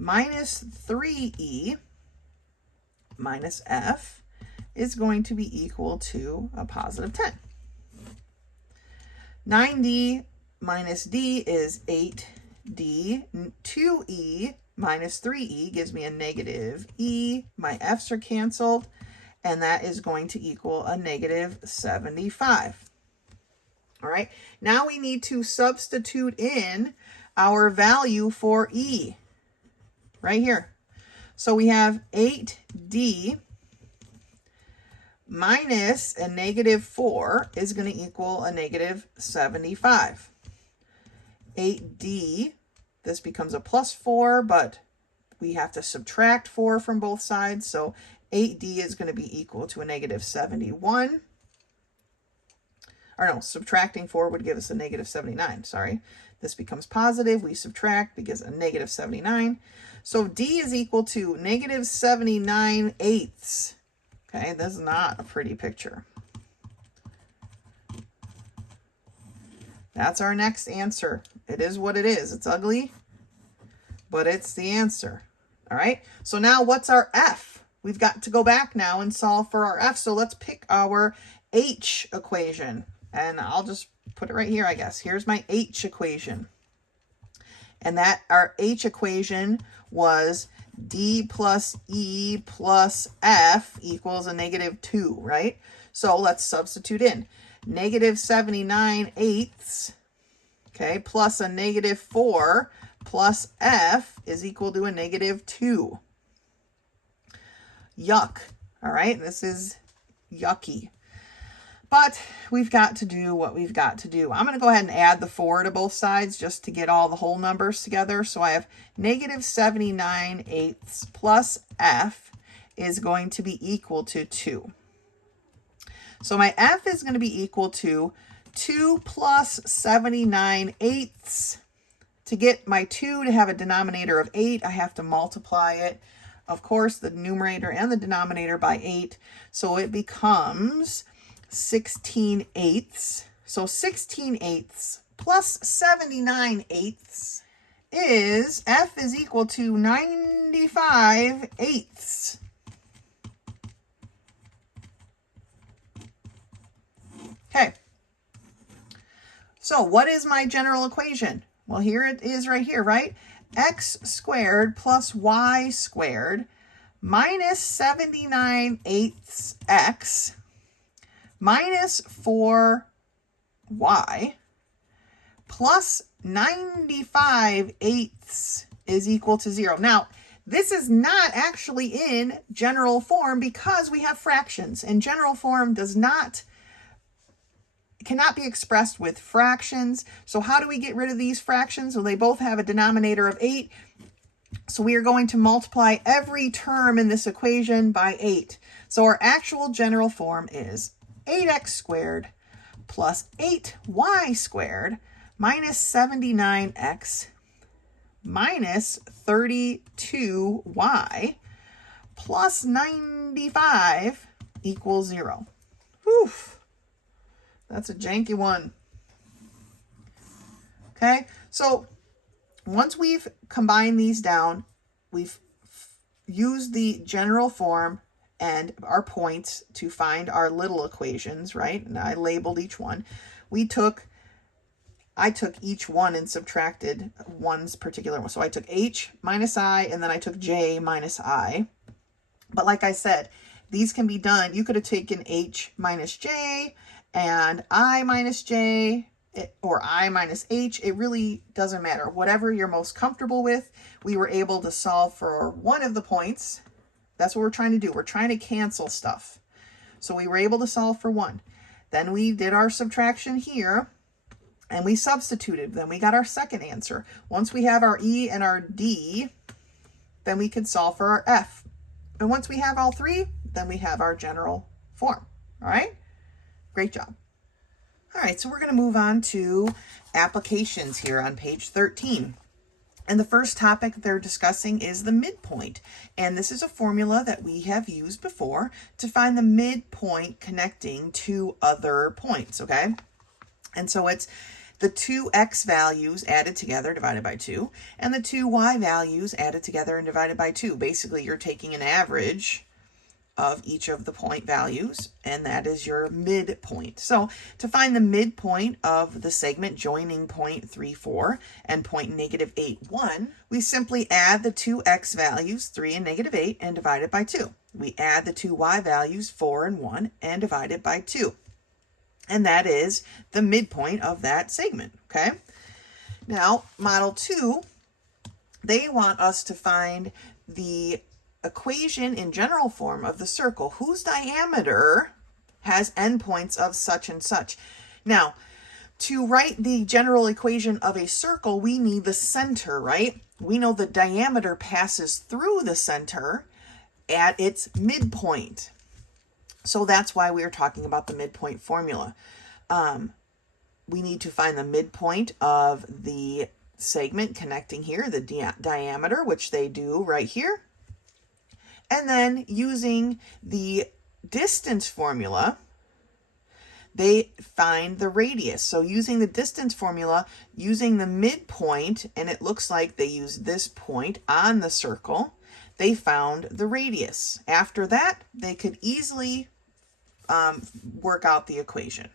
minus 3E minus F is going to be equal to a +10. 9D minus D is 8D. 2E minus 3E gives me a -E. My F's are canceled, and that is going to equal a -75. All right, now we need to substitute in our value for E right here. So we have 8D minus a -4 is going to equal a -75. 8D, this becomes a +4, but we have to subtract 4 from both sides. So 8D is going to be equal to a -71. Or no, subtracting 4 would give us a -79. Sorry. This becomes positive. We subtract because a -79. So D is equal to -79/8. Okay, this is not a pretty picture. That's our next answer. It is what it is. It's ugly, but it's the answer. All right, so now what's our F? We've got to go back now and solve for our F. So let's pick our H equation. And I'll just put it right here, I guess. Here's my H equation. And that our H equation was D plus E plus F equals a -2, right? So let's substitute in. -79/8, okay, plus a -4 plus F is equal to a -2. Yuck. All right, this is yucky. But we've got to do what we've got to do. I'm going to go ahead and add the 4 to both sides just to get all the whole numbers together. So I have -79/8 plus F is going to be equal to 2. So my F is going to be equal to 2 plus 79/8. To get my 2 to have a denominator of 8, I have to multiply it, of course, the numerator and the denominator by 8. So it becomes 16/8. So 16/8 plus 79/8 is, F is equal to 95/8. Okay. So what is my general equation? Well, here it is right here, right? X squared plus Y squared minus 79/8 X minus 4y plus 95/8 is equal to 0. Now, This is not actually in general form because we have fractions, and general form cannot be expressed with fractions. So how do we get rid of these fractions? Well, they both have a denominator of 8. So we are going to multiply every term in this equation by 8. So our actual general form is 8x squared plus 8y squared minus 79x minus 32y plus 95 equals 0. Whew. That's a janky one. Okay, so once we've combined these down, we've used the general form and our points to find our little equations, right? And I labeled each one. I took each one and subtracted one's particular one. So I took h minus I, and then I took j minus I. But like I said, these can be done. You could have taken h minus j and I minus j, or I minus h. It really doesn't matter. Whatever you're most comfortable with. We were able to solve for one of the points. That's what we're trying to do. We're trying to cancel stuff. So we were able to solve for one. Then we did our subtraction here, and we substituted. Then we got our second answer. Once we have our E and our D, then we can solve for our F. And once we have all three, then we have our general form. All right? Great job. All right, so we're going to move on to applications here on page 13. And the first topic they're discussing is the midpoint. And this is a formula that we have used before to find the midpoint connecting two other points, okay? And so it's the two x values added together divided by 2, and the two y values added together and divided by 2. Basically, you're taking an average of each of the point values, and that is your midpoint. So to find the midpoint of the segment joining point 3, 4 and point negative 8, 1, we simply add the two x values, 3 and negative 8, and divide it by 2. We add the two y values, 4 and 1, and divide it by 2. And that is the midpoint of that segment, okay? Now, model 2, they want us to find the equation in general form of the circle whose diameter has endpoints of such and such. Now, to write the general equation of a circle, we need the center, right? We know the diameter passes through the center at its midpoint. So that's why we are talking about the midpoint formula. We need to find the midpoint of the segment connecting here, the diameter, which they do right here. And then using the distance formula, they find the radius. So using the distance formula, using the midpoint, and it looks like they use this point on the circle, they found the radius. After that, they could easily work out the equation.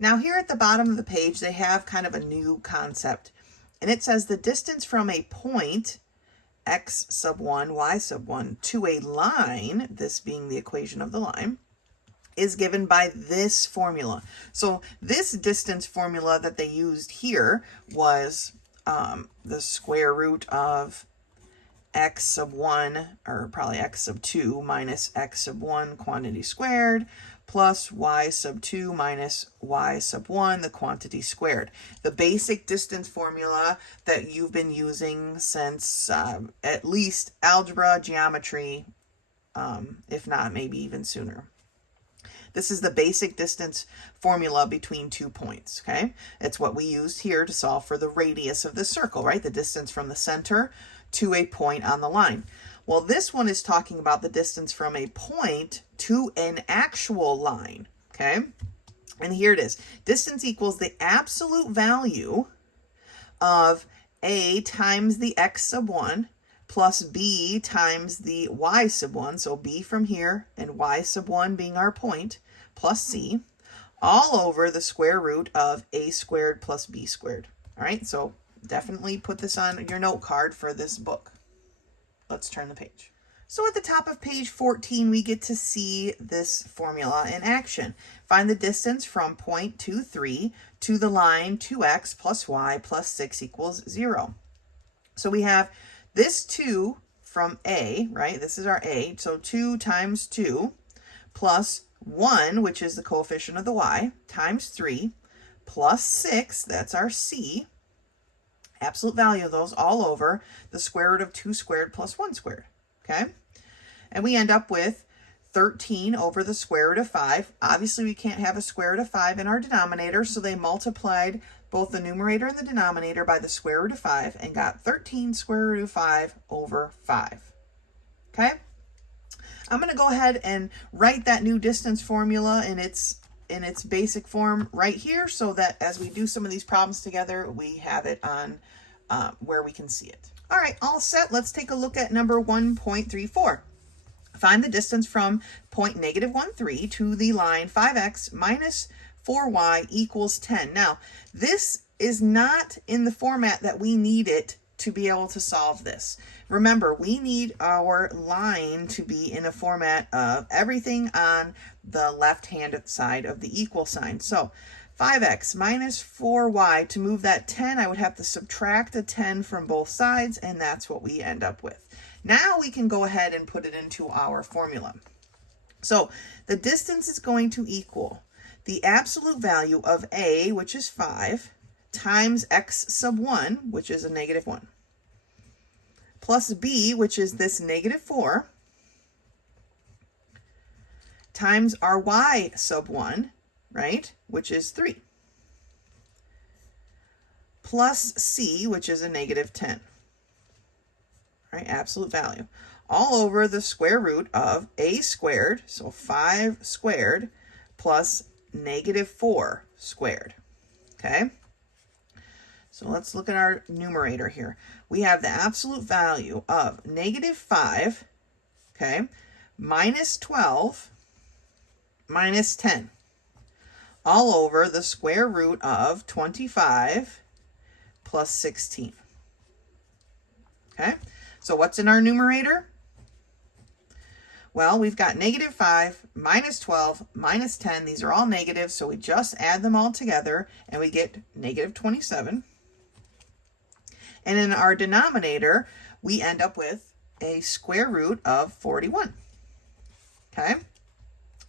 Now here at the bottom of the page, they have kind of a new concept. And it says the distance from a point x sub 1, y sub 1 to a line, this being the equation of the line, is given by this formula. So this distance formula that they used here was the square root of x sub 1, or probably x sub 2 minus x sub 1 quantity squared, plus y sub 2 minus y sub 1, the quantity squared. The basic distance formula that you've been using since at least algebra, geometry, if not maybe even sooner. This is the basic distance formula between 2 points, okay? It's what we used here to solve for the radius of the circle, right? The distance from the center to a point on the line. Well, this one is talking about the distance from a point to an actual line, okay? And here it is. Distance equals the absolute value of a times the x sub 1 plus b times the y sub 1, so b from here and y sub 1 being our point, plus c, all over the square root of a squared plus b squared. All right, so definitely put this on your note card for this book. Let's turn the page. So at the top of page 14, we get to see this formula in action. Find the distance from point 2, 3 to the line 2x plus y plus 6 equals 0. So we have this 2 from A, right? This is our A. So 2 times 2 plus 1, which is the coefficient of the y, times 3 plus 6, that's our C. Absolute value of those all over the square root of 2 squared plus 1 squared, okay? And we end up with 13 over the square root of 5. Obviously, we can't have a square root of 5 in our denominator, so they multiplied both the numerator and the denominator by the square root of 5 and got 13 square root of 5 over 5, okay? I'm going to go ahead and write that new distance formula in its basic form right here so that as we do some of these problems together, we have it on where we can see it. All right, all set. Let's take a look at number 1.34. Find the distance from point -1, 3 to the line 5x minus 4y equals 10. Now, this is not in the format that we need it to be able to solve this. Remember, we need our line to be in a format of everything on the left-hand side of the equal sign. So 5x minus 4y, to move that 10, I would have to subtract a 10 from both sides, and that's what we end up with. Now we can go ahead and put it into our formula. So the distance is going to equal the absolute value of A, which is 5, times x sub 1, which is a -1, plus B, which is this -4, times our y sub 1, right, which is 3, plus C, which is a -10, right, absolute value, all over the square root of A squared, so 5 squared, plus -4 squared, okay? So let's look at our numerator here. We have the absolute value of -5, okay, minus 12, minus 10, all over the square root of 25 plus 16. Okay, so what's in our numerator? Well, we've got -5, minus 12, minus 10. These are all negative, so we just add them all together, and we get -27. And in our denominator, we end up with a square root of 41. Okay?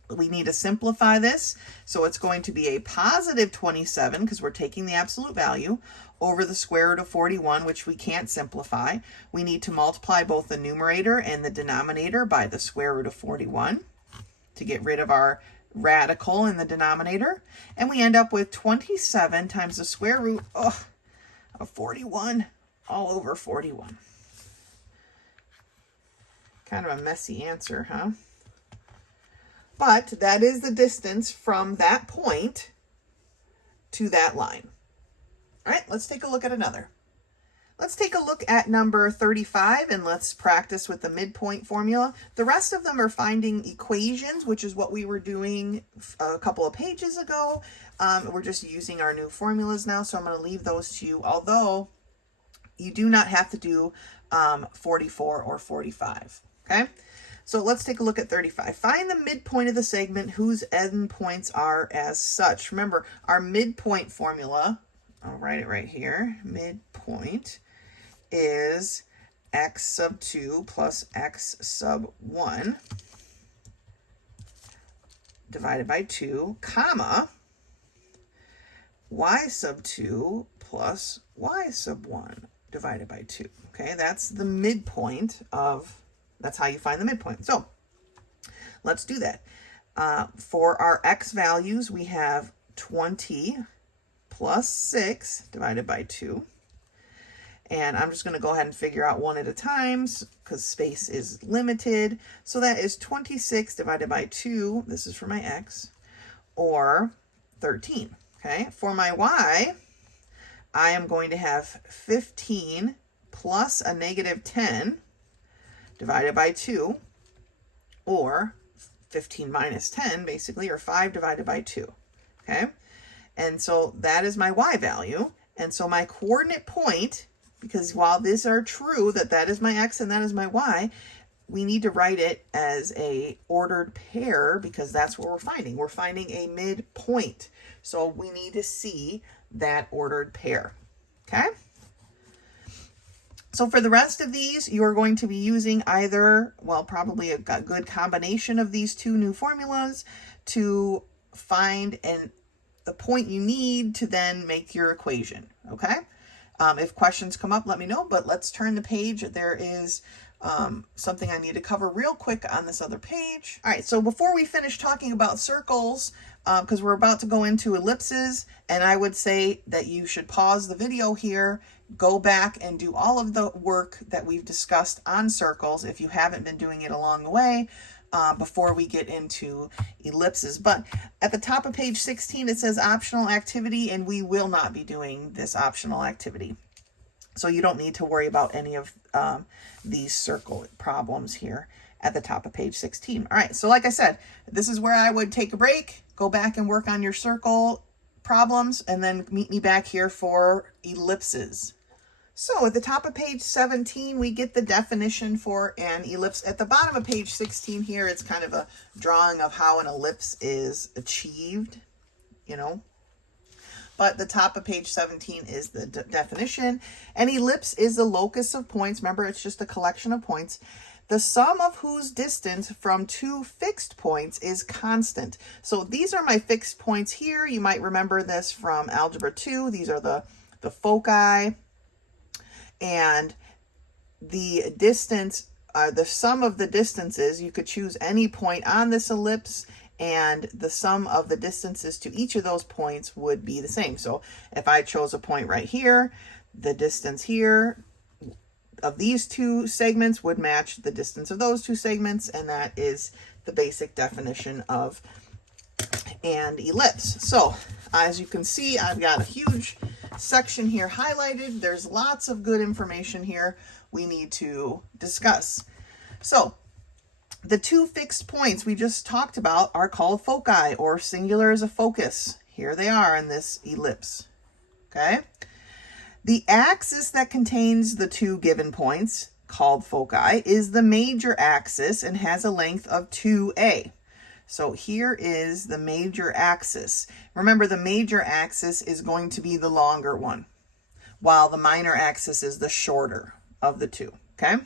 We need to simplify this, so it's going to be a positive 27, because we're taking the absolute value, over the square root of 41, which we can't simplify. We need to multiply both the numerator and the denominator by the square root of 41 to get rid of our radical in the denominator. And we end up with 27 times the square root of 41 all over 41. Kind of a messy answer, huh? But that is the distance from that point to that line. All right, let's take a look at another. Let's take a look at number 35, and let's practice with the midpoint formula. The rest of them are finding equations, which is what we were doing a couple of pages ago. We're just using our new formulas now, so I'm going to leave those to you, although you do not have to do 44 or 45, okay? So let's take a look at 35. Find the midpoint of the segment whose endpoints are as such. Remember, our midpoint formula, I'll write it right here, midpoint is x sub 2 plus x sub 1 divided by 2, comma, y sub 2 plus y sub 1 divided by 2. Okay, that's the midpoint of, that's how you find the midpoint. So let's do that. For our x values, we have 20 plus 6 divided by 2. And I'm just going to go ahead and figure out one at a time because space is limited. So that is 26 divided by 2. This is for my x, or 13. Okay, for my y, I am going to have 15 plus a -10 divided by 2, or 15 minus 10, basically, or 5 divided by 2. Okay, and so that is my y value. And so my coordinate point, because while these are true, that is my x and that is my y, we need to write it as a ordered pair because that's what we're finding. We're finding a midpoint. So we need to see that ordered pair. Okay? So for the rest of these, you're going to be using either, well, probably a good combination of these two new formulas to find the point you need to then make your equation, okay? If questions come up, let me know, but let's turn the page. There is something I need to cover real quick on this other page. All right, so before we finish talking about circles, because we're about to go into ellipses, and I would say that you should pause the video here, go back and do all of the work that we've discussed on circles if you haven't been doing it along the way, before we get into ellipses. But at the top of page 16, it says optional activity, and we will not be doing this optional activity. So you don't need to worry about any of these circle problems here at the top of page 16. All right, so like I said, this is where I would take a break, go back and work on your circle problems, and then meet me back here for ellipses. So at the top of page 17, we get the definition for an ellipse. At the bottom of page 16 here, it's kind of a drawing of how an ellipse is achieved, you know. But the top of page 17 is the definition. An ellipse is the locus of points. Remember, it's just a collection of points, the sum of whose distance from two fixed points is constant. So these are my fixed points here. You might remember this from Algebra 2. These are the foci. And the distance, the sum of the distances, you could choose any point on this ellipse, and the sum of the distances to each of those points would be the same. So if I chose a point right here, the distance here of these two segments would match the distance of those two segments, and that is the basic definition of an ellipse. So as you can see, I've got a huge section here highlighted. There's lots of good information here we need to discuss. So the two fixed points we just talked about are called foci, or singular as a focus. Here they are in this ellipse, okay? The axis that contains the two given points, called foci, is the major axis and has a length of 2a. So here is the major axis. Remember, the major axis is going to be the longer one, while the minor axis is the shorter of the two, okay?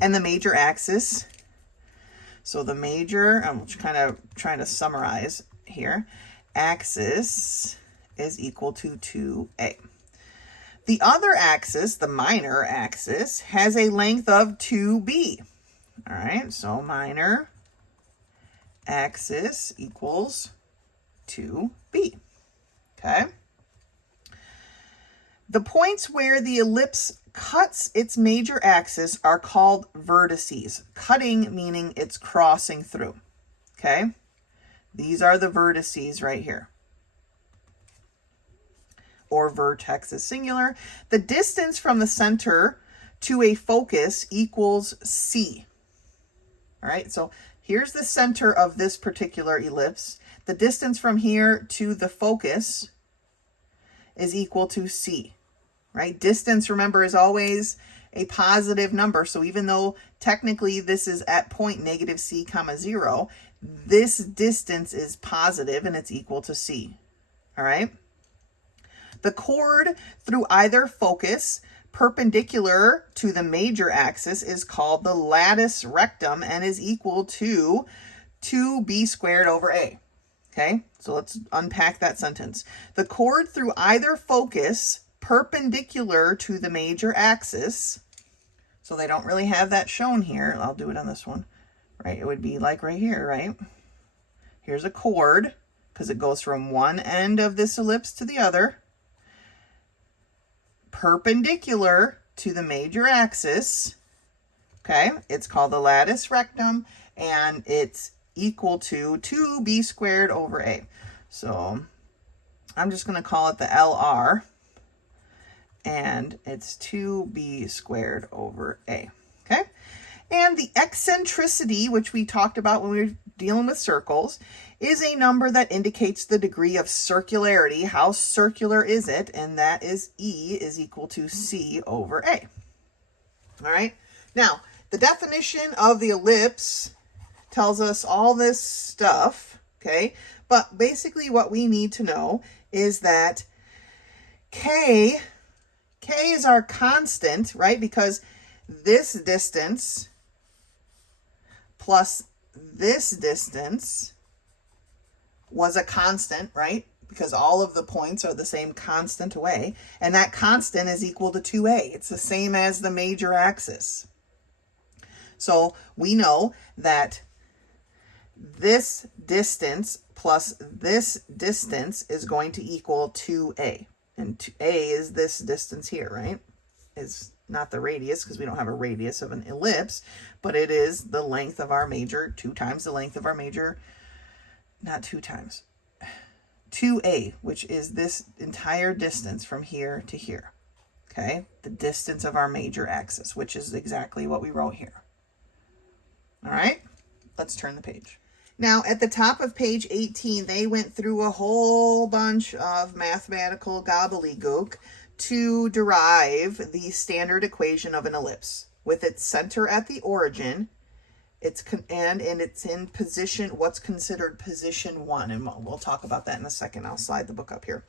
And the major axis, so the major, I'm kind of trying to summarize here, axis is equal to 2a. The other axis, the minor axis, has a length of 2b. All right, so minor axis equals 2b, okay? The points where the ellipse cuts its major axis are called vertices. Cutting meaning it's crossing through, okay? These are the vertices right here. Or vertex is singular. The distance from the center to a focus equals c. All right, so here's the center of this particular ellipse. The distance from here to the focus is equal to c, right? Distance, remember, is always a positive number. So even though technically this is at point negative c comma 0, this distance is positive and it's equal to c, all right? The chord through either focus perpendicular to the major axis is called the latus rectum and is equal to 2b squared over a. Okay, so let's unpack that sentence. The chord through either focus perpendicular to the major axis, so they don't really have that shown here. I'll do it on this one, right? It would be like right here, right? Here's a chord because it goes from one end of this ellipse to the other, perpendicular to the major axis, okay? It's called the latus rectum, and it's equal to 2b squared over a. So I'm just going to call it the LR, and it's 2b squared over a, okay? And the eccentricity, which we talked about when we were dealing with circles, is a number that indicates the degree of circularity. How circular is it? And that is E is equal to C over A. All right. Now, the definition of the ellipse tells us all this stuff, okay? But basically what we need to know is that K K is our constant, right? Because this distance plus this distance was a constant, right? Because all of the points are the same constant away. And that constant is equal to 2a. It's the same as the major axis. So we know that this distance plus this distance is going to equal 2a. And a is this distance here, right? Is not the radius, because we don't have a radius of an ellipse, but it is the length of our major, 2 times the length of our major, not 2 times, 2a, which is this entire distance from here to here, okay? The distance of our major axis, which is exactly what we wrote here. All right, let's turn the page. Now, at the top of page 18, they went through a whole bunch of mathematical gobbledygook to derive the standard equation of an ellipse with its center at the origin. It's in position, what's considered position 1, and we'll talk about that in a second. I'll slide the book up here.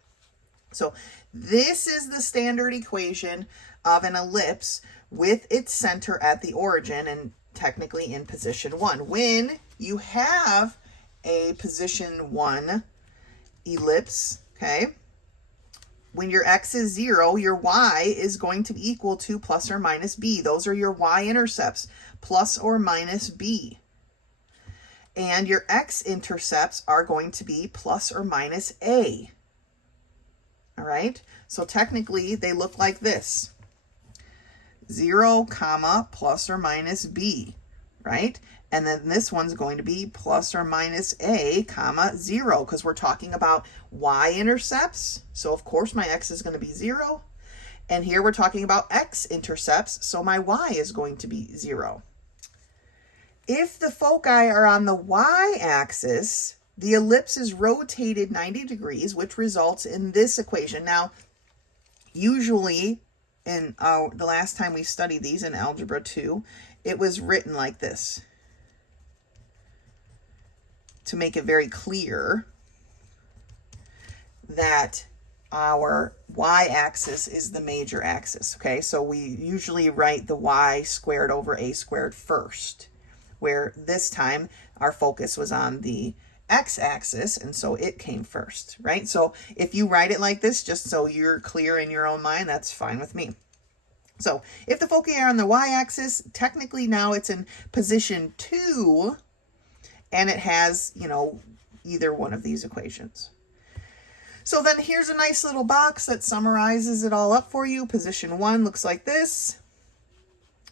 So this is the standard equation of an ellipse with its center at the origin and technically in position 1. When you have a position 1 ellipse, okay, when your x is 0, your y is going to be equal to plus or minus b. Those are your y-intercepts, plus or minus b. And your x-intercepts are going to be plus or minus a. All right? So technically, they look like this. 0, comma, plus or minus b, right? And then this one's going to be plus or minus a, comma, 0, because we're talking about y-intercepts. So, of course, my x is going to be 0. And here we're talking about x-intercepts, so my y is going to be 0. If the foci are on the y-axis, the ellipse is rotated 90 degrees, which results in this equation. Now, usually, in the last time we studied these in Algebra 2, it was written like this to make it very clear that our y-axis is the major axis, okay? So we usually write the y squared over a squared first, where this time our focus was on the x-axis, and so it came first, right? So if you write it like this, just so you're clear in your own mind, that's fine with me. So if the foci are on the y-axis, technically now it's in position 2, and it has, you know, either one of these equations. So then here's a nice little box that summarizes it all up for you. Position 1 looks like this.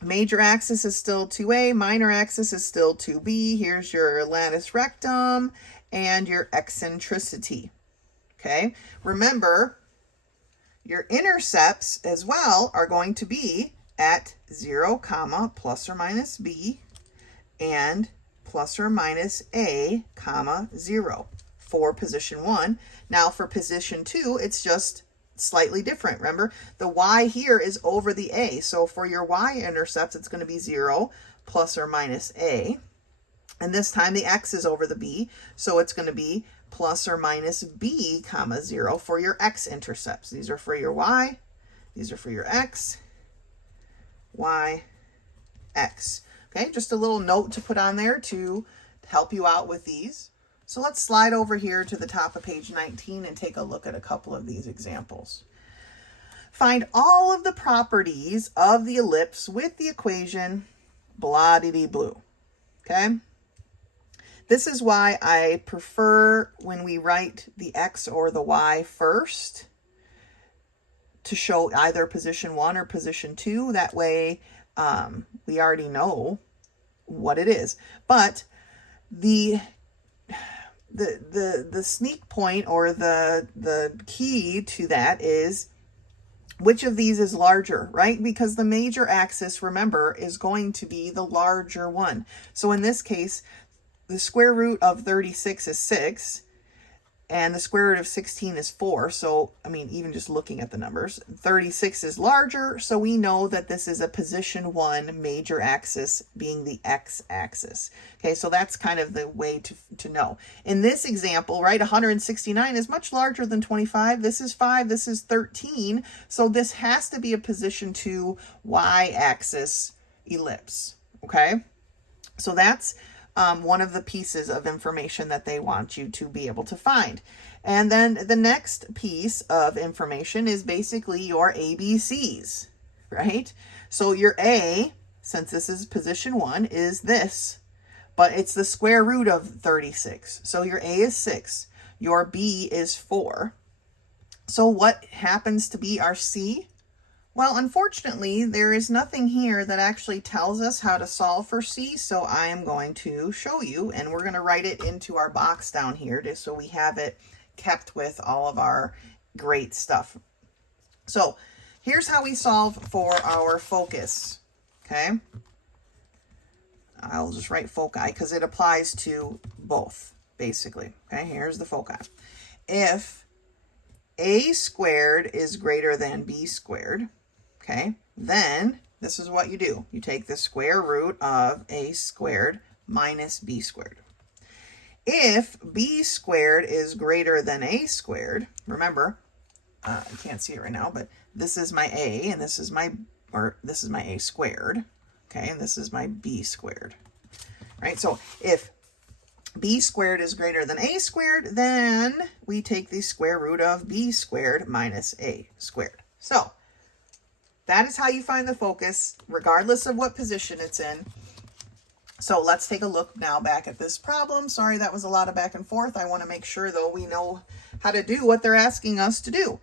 Major axis is still 2a, minor axis is still 2b. Here's your latus rectum and your eccentricity. Okay, remember, your intercepts as well are going to be at 0, comma, plus or minus b, and plus or minus a, comma, 0 for position 1. Now for position 2, it's just slightly different. Remember, the y here is over the a. So for your y-intercepts, it's going to be 0 plus or minus a. And this time the x is over the b. So it's going to be plus or minus b, comma, 0 for your x-intercepts. These are for your y. These are for your x, y, x. Okay, just a little note to put on there to help you out with these. So let's slide over here to the top of page 19 and take a look at a couple of these examples. Find all of the properties of the ellipse with the equation blah-dee-dee-blue. Okay? This is why I prefer when we write the x or the y first to show either position 1 or position 2. That way we already know what it is. But the sneak point or the key to that is which of these is larger, right? Because the major axis, remember, is going to be the larger one. So in this case, the square root of 36 is 6. And the square root of 16 is 4. So, I mean, even just looking at the numbers, 36 is larger. So we know that this is a position 1 major axis, being the x-axis. Okay, so that's kind of the way to know. In this example, right, 169 is much larger than 25. This is 5. This is 13. So this has to be a position 2 y-axis ellipse. Okay, so that's one of the pieces of information that they want you to be able to find. And then the next piece of information is basically your ABCs, right? So your A, since this is position 1, is this, but it's the square root of 36. So your A is 6, your B is 4. So what happens to be our C? Well, unfortunately, there is nothing here that actually tells us how to solve for C, so I am going to show you, and we're going to write it into our box down here just so we have it kept with all of our great stuff. So here's how we solve for our focus, okay? I'll just write foci because it applies to both, basically. Okay, here's the foci. If a squared is greater than b squared, okay, then this is what you do. You take the square root of a squared minus b squared. If b squared is greater than a squared, remember, I can't see it right now, but this is my a and this is my a squared, okay, and this is my b squared, right? So if b squared is greater than a squared, then we take the square root of b squared minus a squared. So that is how you find the focus, regardless of what position it's in. So let's take a look now back at this problem. Sorry, that was a lot of back and forth. I want to make sure, though, we know how to do what they're asking us to do.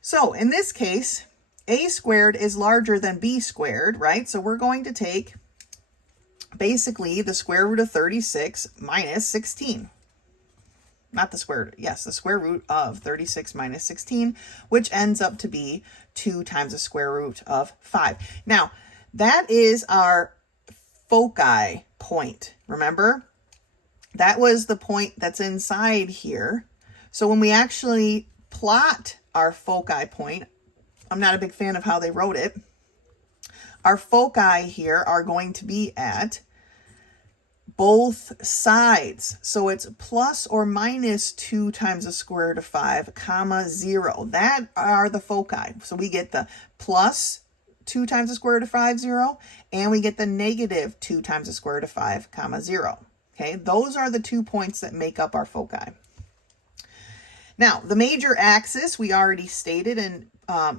So in this case, a squared is larger than b squared, right? So we're going to take basically the square root of 36 minus 16. Not the square root, yes, the square root of 36 minus 16, which ends up to be 2 times the square root of 5. Now, that is our foci point, remember? That was the point that's inside here. So when we actually plot our foci point, I'm not a big fan of how they wrote it. Our foci here are going to be at both sides. So it's plus or minus 2 times the square root of 5, comma 0. That are the foci. So we get the plus 2 times the square root of 5, 0, and we get the negative 2 times the square root of 5, comma 0. Okay, those are the 2 points that make up our foci. Now, the major axis, we already stated in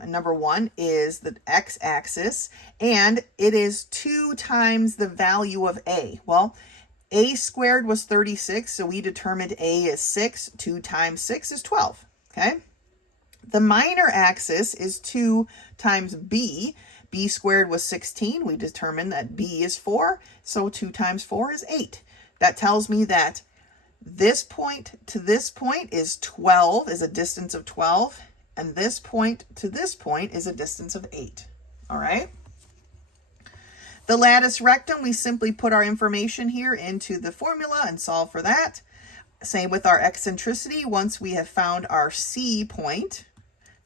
number 1, is the x-axis, and it is 2 times the value of a. Well, a squared was 36, so we determined a is 6. 2 times 6 is 12, okay? The minor axis is 2 times b. B squared was 16. We determined that b is 4, so 2 times 4 is 8. That tells me that this point to this point is 12, is a distance of 12, and this point to this point is a distance of 8, all right? The latus rectum, we simply put our information here into the formula and solve for that. Same with our eccentricity. Once we have found our C point,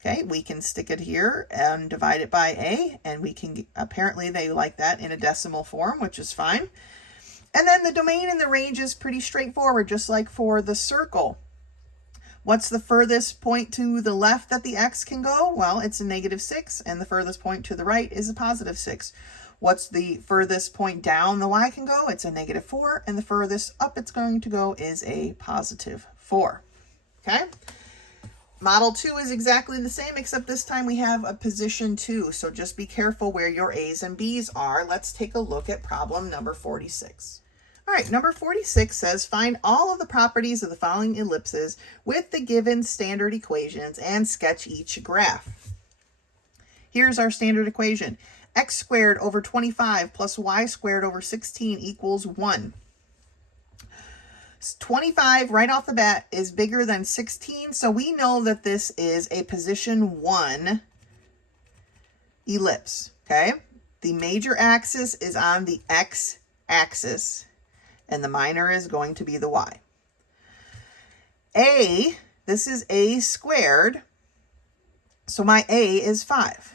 okay, we can stick it here and divide it by A, and we can, apparently they like that in a decimal form, which is fine. And then the domain and the range is pretty straightforward, just like for the circle. What's the furthest point to the left that the X can go? Well, it's a -6, and the furthest point to the right is a +6. What's the furthest point down the Y can go? It's a -4, and the furthest up it's going to go is a +4. Okay? Model 2 is exactly the same, except this time we have a position 2. So just be careful where your A's and B's are. Let's take a look at problem number 46. All right, number 46 says, find all of the properties of the following ellipses with the given standard equations and sketch each graph. Here's our standard equation. X squared over 25 plus y squared over 16 equals 1. 25 right off the bat is bigger than 16, so we know that this is a position 1 ellipse, okay? The major axis is on the x-axis, and the minor is going to be the y. A, this is A squared, so my A is 5.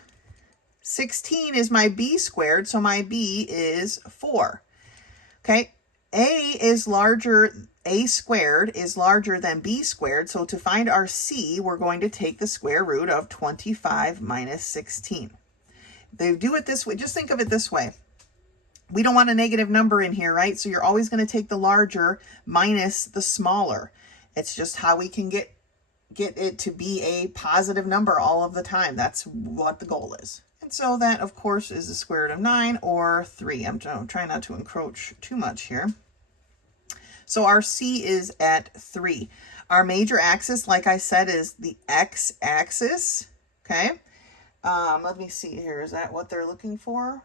16 is my B squared, so my B is 4. Okay, A squared is larger than B squared, so to find our C, we're going to take the square root of 25 minus 16. They do it this way. Just think of it this way. We don't want a negative number in here, right? So you're always going to take the larger minus the smaller. It's just how we can get it to be a positive number all of the time. That's what the goal is. And so that, of course, is the square root of 9 or 3. I'm trying not to encroach too much here. So our C is at 3. Our major axis, like I said, is the x-axis. Okay. Let me see here. Is that what they're looking for?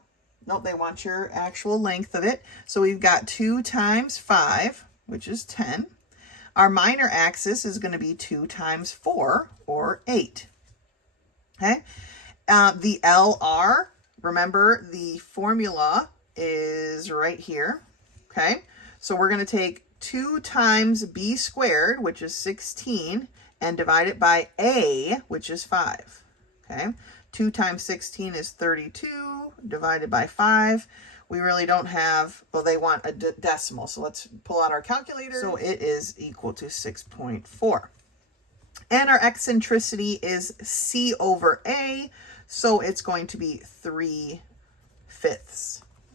Nope, they want your actual length of it. So we've got 2 times 5, which is 10. Our minor axis is going to be 2 times 4, or 8. Okay. The LR, remember the formula is right here. Okay. So we're going to take 2 times B squared, which is 16, and divide it by A, which is 5. Okay. 2 times 16 is 32, divided by 5. We really don't have, well, they want a decimal, so let's pull out our calculator. So it is equal to 6.4. And our eccentricity is C over A, so it's going to be 3/5.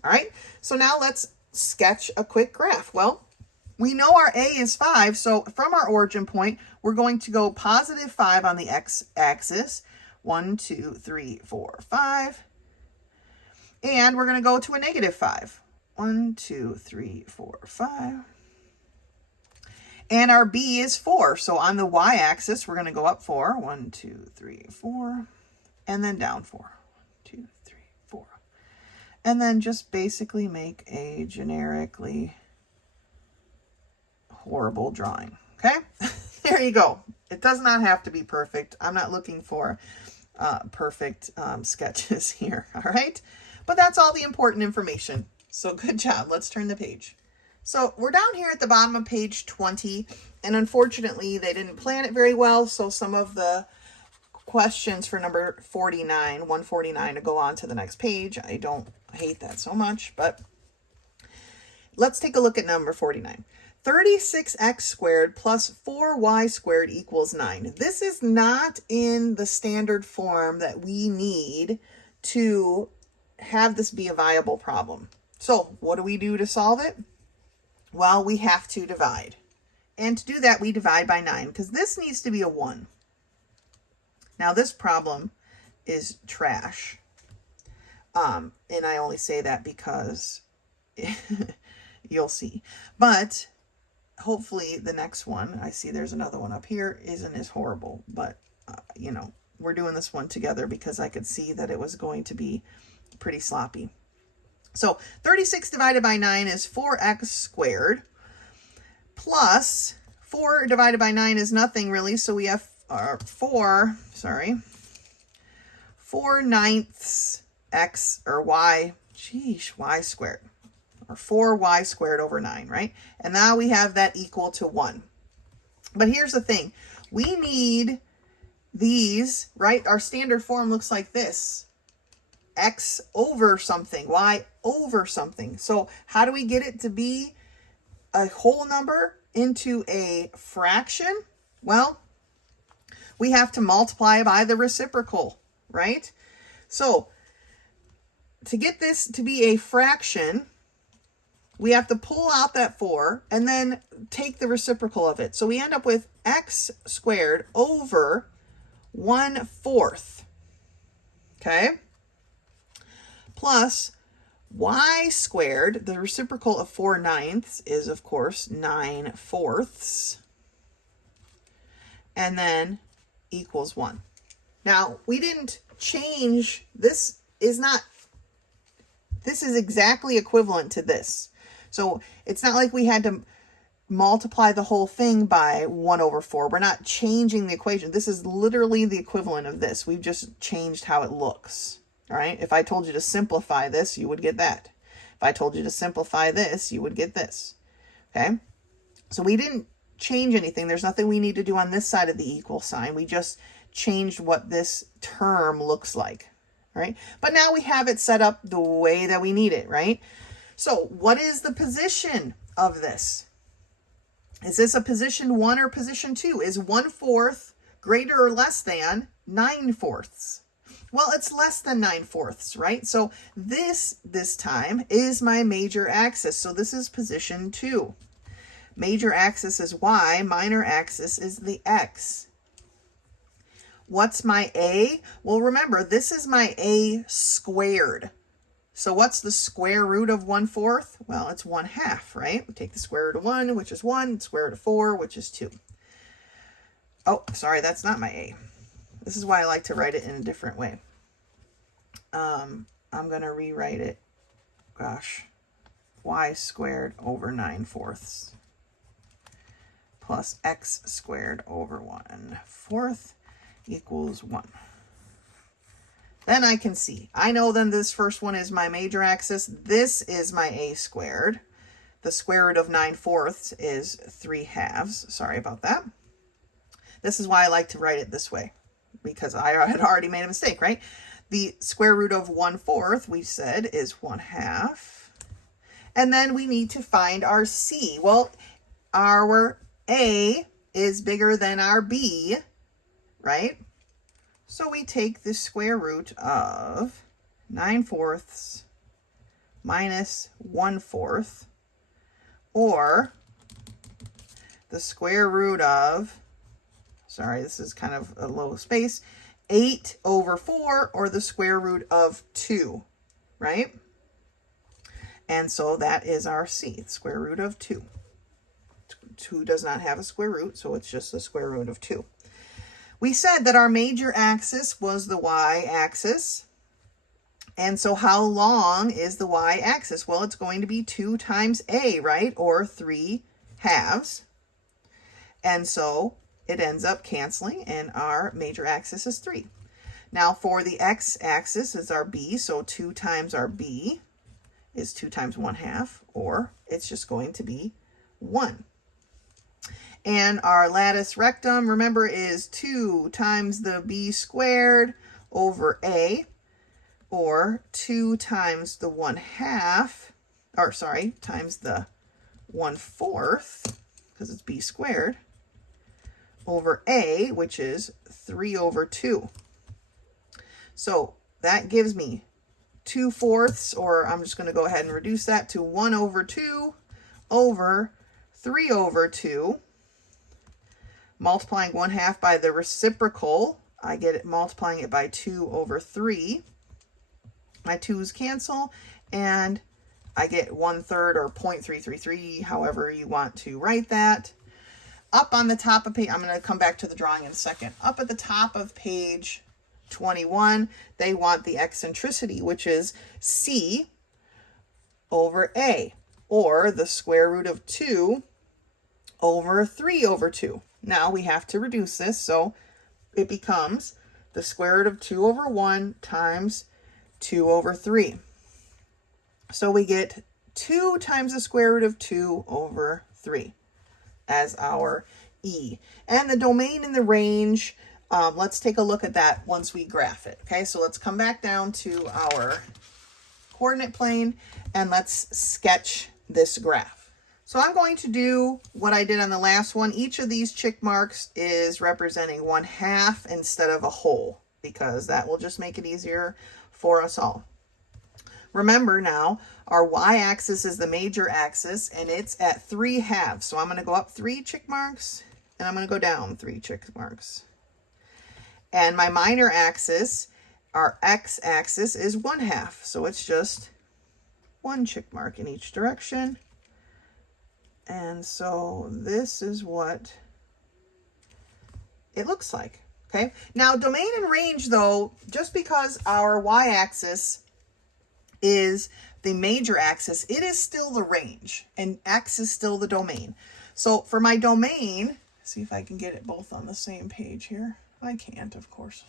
All right, so now let's sketch a quick graph. Well, we know our A is 5, so from our origin point, we're going to go positive 5 on the x-axis. 1, 2, 3, 4, 5. And we're going to go to a negative 5. 1, 2, 3, 4, 5. And our B is 4. So on the y-axis, we're going to go up 4. 1, 2, 3, 4. And then down 4. 1, 2, 3, 4. And then just basically make a generically horrible drawing. Okay? There you go. It does not have to be perfect. I'm not looking for perfect sketches here. All right. But that's all the important information. So good job. Let's turn the page. So we're down here at the bottom of page 20. And unfortunately, they didn't plan it very well. So some of the questions for number 149 to go on to the next page. I don't hate that so much. But let's take a look at number 49. 36x squared plus 4y squared equals 9. This is not in the standard form that we need to have this be a viable problem. So what do we do to solve it? Well, we have to divide. And to do that, we divide by 9 because this needs to be a 1. Now this problem is trash. And I only say that because you'll see. But hopefully the next one, I see there's another one up here, isn't as horrible. But, you know, we're doing this one together because I could see that it was going to be pretty sloppy. So 36 divided by 9 is 4x squared. Plus 4 divided by 9 is nothing really. So we have 4 ninths x or y, y squared. Or 4y squared over 9, right? And now we have that equal to 1. But here's the thing. We need these, right? Our standard form looks like this. X over something, y over something. So how do we get it to be a whole number into a fraction? Well, we have to multiply by the reciprocal, right? So to get this to be a fraction, we have to pull out that 4 and then take the reciprocal of it. So we end up with x squared over 1/4. Okay? Plus y squared, the reciprocal of 4 ninths is, of course, 9/4. And then equals 1. Now, we didn't change, this is exactly equivalent to this. So it's not like we had to multiply the whole thing by 1/4. We're not changing the equation. This is literally the equivalent of this. We've just changed how it looks. All right. If I told you to simplify this, you would get that. If I told you to simplify this, you would get this. Okay. So we didn't change anything. There's nothing we need to do on this side of the equal sign. We just changed what this term looks like, right? But now we have it set up the way that we need it, right? So what is the position of this? Is this a position 1 or position 2? Is 1/4 greater or less than 9/4? Well, it's less than 9/4, right? So this time is my major axis. So this is position 2. Major axis is y, minor axis is the x. What's my a? Well, remember, this is my a squared. So what's the square root of 1/4? Well, it's 1/2, right? We take the square root of 1, which is 1, square root of 4, which is 2. Oh, sorry, that's not my a. This is why I like to write it in a different way. I'm going to rewrite it. Gosh. Y squared over 9/4 plus x squared over 1/4 equals 1. Then I can see. I know then this first one is my major axis. This is my a squared. The square root of 9/4 is 3/2. Sorry about that. This is why I like to write it this way, because I had already made a mistake, right? The square root of 1/4, we said, is 1/2. And then we need to find our c. Well, our a is bigger than our b, right? So we take the square root of 9/4 minus 1/4, or the square root of, sorry, this is kind of a low space, 8/4, or the square root of 2, right? And so that is our c, the square root of 2. 2 does not have a square root, so it's just the square root of 2. We said that our major axis was the y-axis. And so how long is the y-axis? Well, it's going to be 2 times a, right? Or 3/2. And so it ends up canceling, and our major axis is 3. Now for the x-axis is our b, so 2 times our b is 2 times 1/2, or it's just going to be 1. And our latus rectum, remember, is 2 times the b squared over a, or 2 times the 1/2, or sorry, times the 1/4, because it's b squared, over a, which is 3/2. So that gives me 2/4, or I'm just going to go ahead and reduce that to 1/2 over 3/2. Multiplying 1/2 by the reciprocal, I get it multiplying it by 2/3. My 2's cancel, and I get 1/3, or 0.333, however you want to write that. Up on the top of page, I'm going to come back to the drawing in a second. Up at the top of page 21, they want the eccentricity, which is c over a, or the square root of 2 over 3/2. Now we have to reduce this, so it becomes the square root of 2/1 times 2/3. So we get 2 times the square root of 2/3 as our e. And the domain and the range, let's take a look at that once we graph it. Okay, so let's come back down to our coordinate plane, and let's sketch this graph. So I'm going to do what I did on the last one. Each of these check marks is representing 1/2 instead of a whole, because that will just make it easier for us all. Remember now, our y-axis is the major axis, and it's at 3/2. So I'm going to go up 3 check marks, and I'm going to go down 3 check marks. And my minor axis, our x-axis, is 1/2. So it's just 1 check mark in each direction. And so this is what it looks like, okay? Now, domain and range, though, just because our y-axis is the major axis, it is still the range, and x is still the domain. So for my domain, see if I can get it both on the same page here. I can't, of course.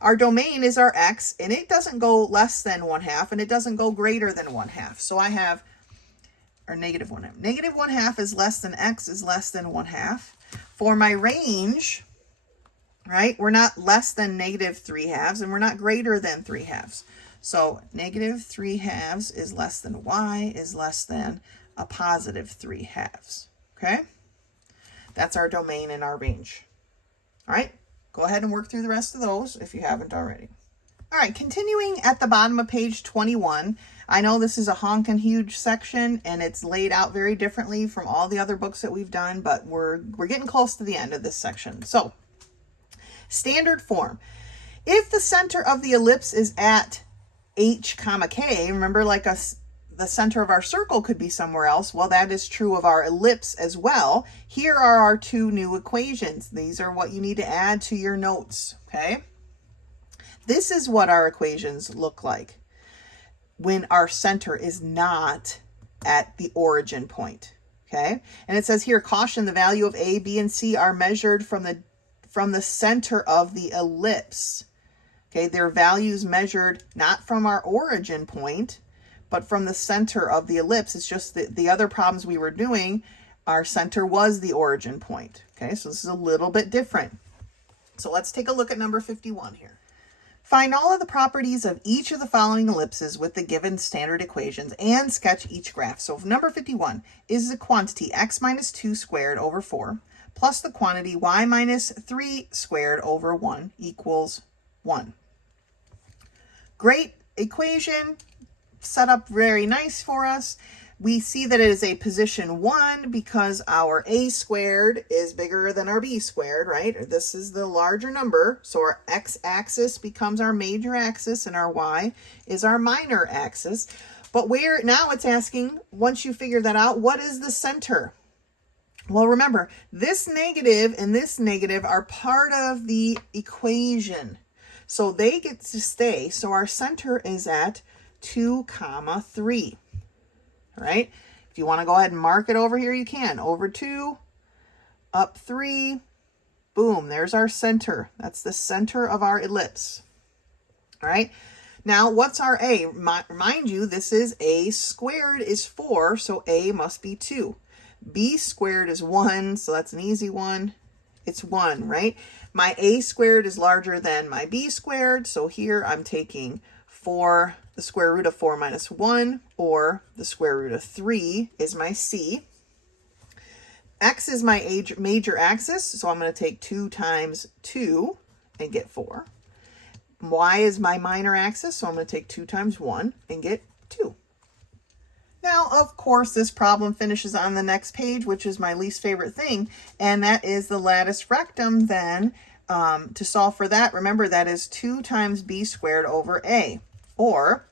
Our domain is our x, and it doesn't go less than 1/2, and it doesn't go greater than 1/2. So I have or negative 1/2. Negative 1/2 is less than x is less than 1/2. For my range, right, we're not less than negative 3/2 and we're not greater than 3/2. So negative 3/2 is less than y is less than a positive 3/2. Okay? That's our domain and our range. All right, go ahead and work through the rest of those if you haven't already. All right, continuing at the bottom of page 21, I know this is a honkin' huge section and it's laid out very differently from all the other books that we've done, but we're getting close to the end of this section. So, standard form. If the center of the ellipse is at h comma k, remember like the center of our circle could be somewhere else. Well, that is true of our ellipse as well. Here are our two new equations. These are what you need to add to your notes, okay? This is what our equations look like when our center is not at the origin point, okay? And it says here, caution, the value of A, B, and C are measured from the center of the ellipse, okay? Their values measured not from our origin point, but from the center of the ellipse. It's just that the other problems we were doing, our center was the origin point, okay? So this is a little bit different. So let's take a look at number 51 here. Find all of the properties of each of the following ellipses with the given standard equations and sketch each graph. So number 51 is the quantity x minus 2 squared over 4 plus the quantity y minus 3 squared over 1 equals 1. Great equation, set up very nice for us. We see that it is a position 1 because our a squared is bigger than our b squared, right? This is the larger number, so our x-axis becomes our major axis and our y is our minor axis. But now it's asking, once you figure that out, what is the center? Well, remember, this negative and this negative are part of the equation, so they get to stay. So our center is at 2, 3. All right, if you want to go ahead and mark it over here, you can. Over 2, up 3, boom, there's our center. That's the center of our ellipse. All right, now what's our a? Mind you, this is a squared is 4, so a must be 2. B squared is 1, so that's an easy one. It's 1, right? My a squared is larger than my b squared, so here I'm taking 4, the square root of 4 minus 1, or the square root of 3 is my c. X is my major axis, so I'm going to take 2 times 2 and get 4. Y is my minor axis, so I'm going to take 2 times 1 and get 2. Now, of course, this problem finishes on the next page, which is my least favorite thing, and that is the lattice rectum then. To solve for that, remember that is 2 times b squared over a, or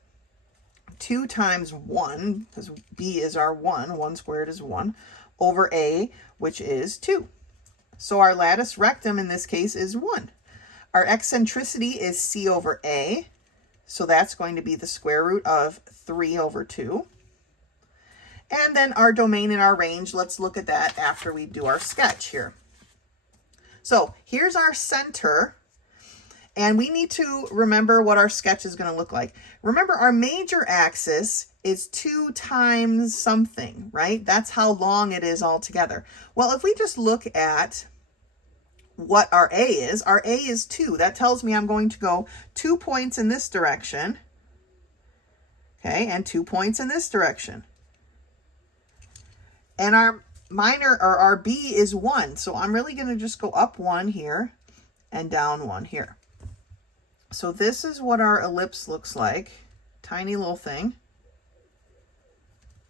2 times 1, because b is our 1, 1 squared is 1, over a, which is 2. So our lattice rectum in this case is 1. Our eccentricity is c over a, so that's going to be the square root of 3 over 2. And then our domain and our range, let's look at that after we do our sketch here. So here's our center, and we need to remember what our sketch is going to look like. Remember, our major axis is 2 times something, right? That's how long it is altogether. Well, if we just look at what our a is 2. That tells me I'm going to go 2 points in this direction, okay, and 2 points in this direction. And our minor, or our b is 1, so I'm really going to just go up 1 here and down 1 here. So this is what our ellipse looks like. Tiny little thing.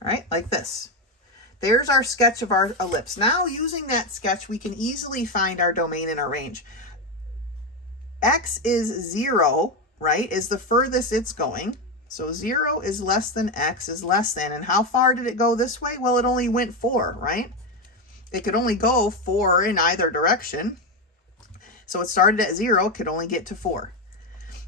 All right, like this. There's our sketch of our ellipse. Now, using that sketch, we can easily find our domain and our range. X is 0, right, is the furthest it's going. So 0 is less than x is less than. And how far did it go this way? Well, it only went 4, right? It could only go 4 in either direction. So it started at 0, could only get to 4.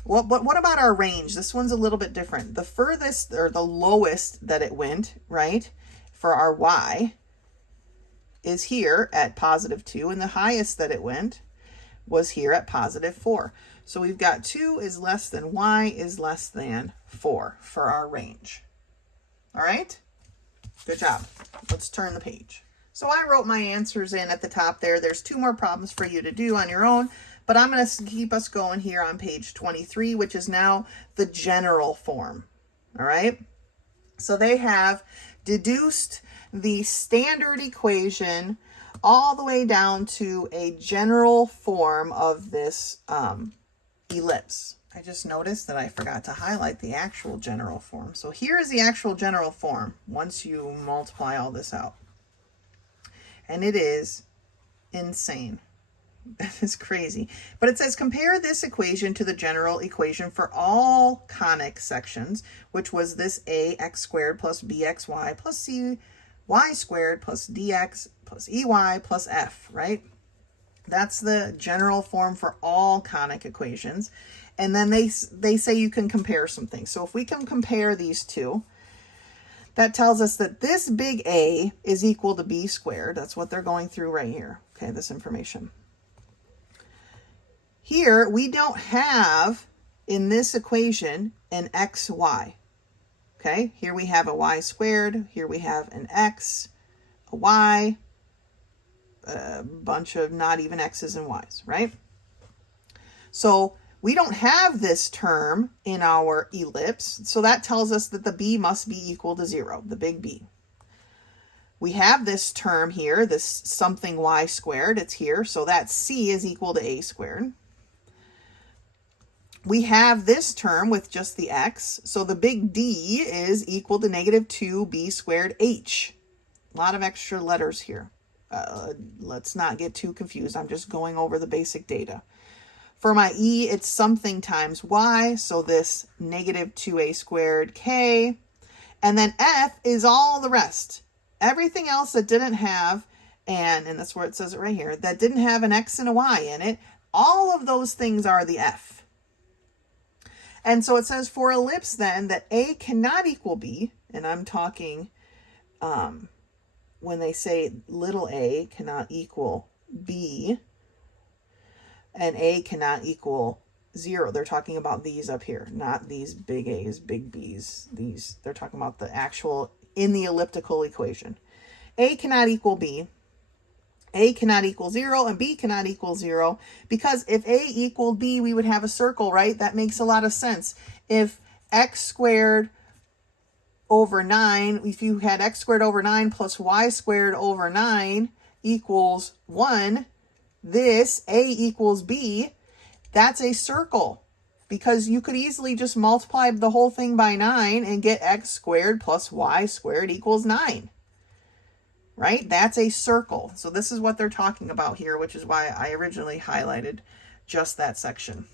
Well, but what about our range? This one's a little bit different. The furthest, or the lowest that it went, right, for our y is here at positive 2, and the highest that it went was here at positive 4. So we've got 2 is less than y is less than 4 for our range. All right? Good job. Let's turn the page. So I wrote my answers in at the top there. There's 2 more problems for you to do on your own, but I'm going to keep us going here on page 23, which is now the general form. All right. So they have deduced the standard equation all the way down to a general form of this ellipse. I just noticed that I forgot to highlight the actual general form. So here is the actual general form once you multiply all this out. And it is insane. That is crazy. But it says compare this equation to the general equation for all conic sections, which was this ax squared plus bxy plus cy squared plus dx plus ey plus f, right? That's the general form for all conic equations. And then they say you can compare some things. So if we can compare these two, that tells us that this big A is equal to B squared. That's what they're going through right here. Okay, this information. Here, we don't have, in this equation, an xy. Okay, here we have a y squared. Here we have an x, a y, a bunch of not even x's and y's, right? So we don't have this term in our ellipse, so that tells us that the b must be equal to 0, the big B. We have this term here, this something y squared, it's here, so that c is equal to a squared. We have this term with just the x, so the big D is equal to negative 2b squared h. A lot of extra letters here. Let's not get too confused. I'm just going over the basic data. For my e, it's something times y, so this negative 2a squared k. And then f is all the rest. Everything else that didn't have, and that's where it says it right here, that didn't have an x and a y in it, all of those things are the f. And so it says for ellipse then that A cannot equal B, and I'm talking when they say little a cannot equal B and A cannot equal 0. They're talking about these up here, not these big A's, big B's. These, they're talking about the actual in the elliptical equation. A cannot equal B. A cannot equal 0 and B cannot equal 0, because if A equaled B, we would have a circle, right? That makes a lot of sense. If x squared over 9, if you had x squared over 9 plus y squared over 9 equals 1, this A equals B, that's a circle, because you could easily just multiply the whole thing by 9 and get x squared plus y squared equals 9. Right? That's a circle. So this is what they're talking about here, which is why I originally highlighted just that section.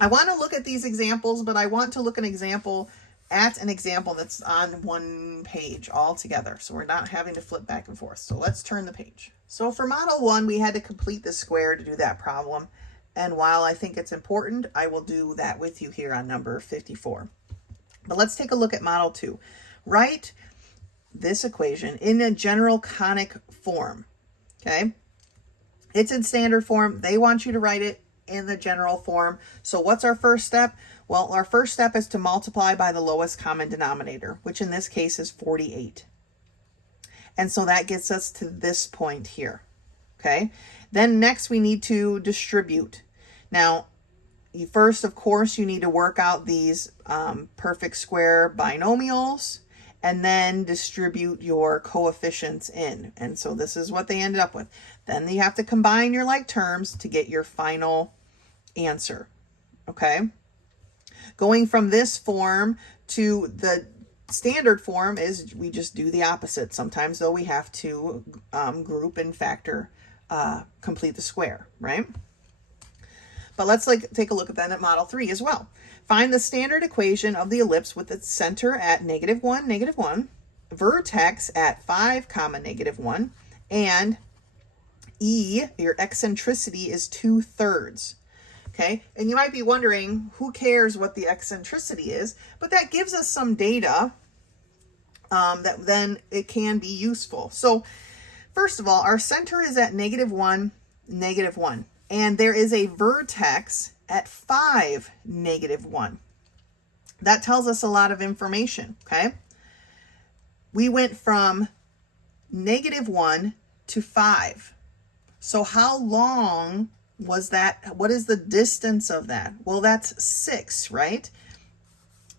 I want to look at these examples, but I want to look at an example that's on one page all together. So we're not having to flip back and forth. So let's turn the page. So for model 1, we had to complete the square to do that problem. And while I think it's important, I will do that with you here on number 54. But let's take a look at model 2. Write this equation in a general conic form. Okay, it's in standard form. They want you to write it in the general form. So what's our first step? Well, our first step is to multiply by the lowest common denominator, which in this case is 48. And so that gets us to this point here. Okay, then next we need to distribute. Now, first, of course, you need to work out these perfect square binomials, and then distribute your coefficients in. And so this is what they ended up with. Then you have to combine your like terms to get your final answer. Okay? Going from this form to the standard form is we just do the opposite. Sometimes, though, we have to group and factor, complete the square, right? But let's take a look at that at model 3 as well. Find the standard equation of the ellipse with its center at -1, -1, vertex at 5, -1, and E, your eccentricity, is 2/3. Okay, and you might be wondering, who cares what the eccentricity is? But that gives us some data that then it can be useful. So first of all, our center is at -1, -1, and there is a vertex at 5, -1. That tells us a lot of information, okay? we went from -1 to 5. So how long was that? What is the distance of that? Well, that's 6, right?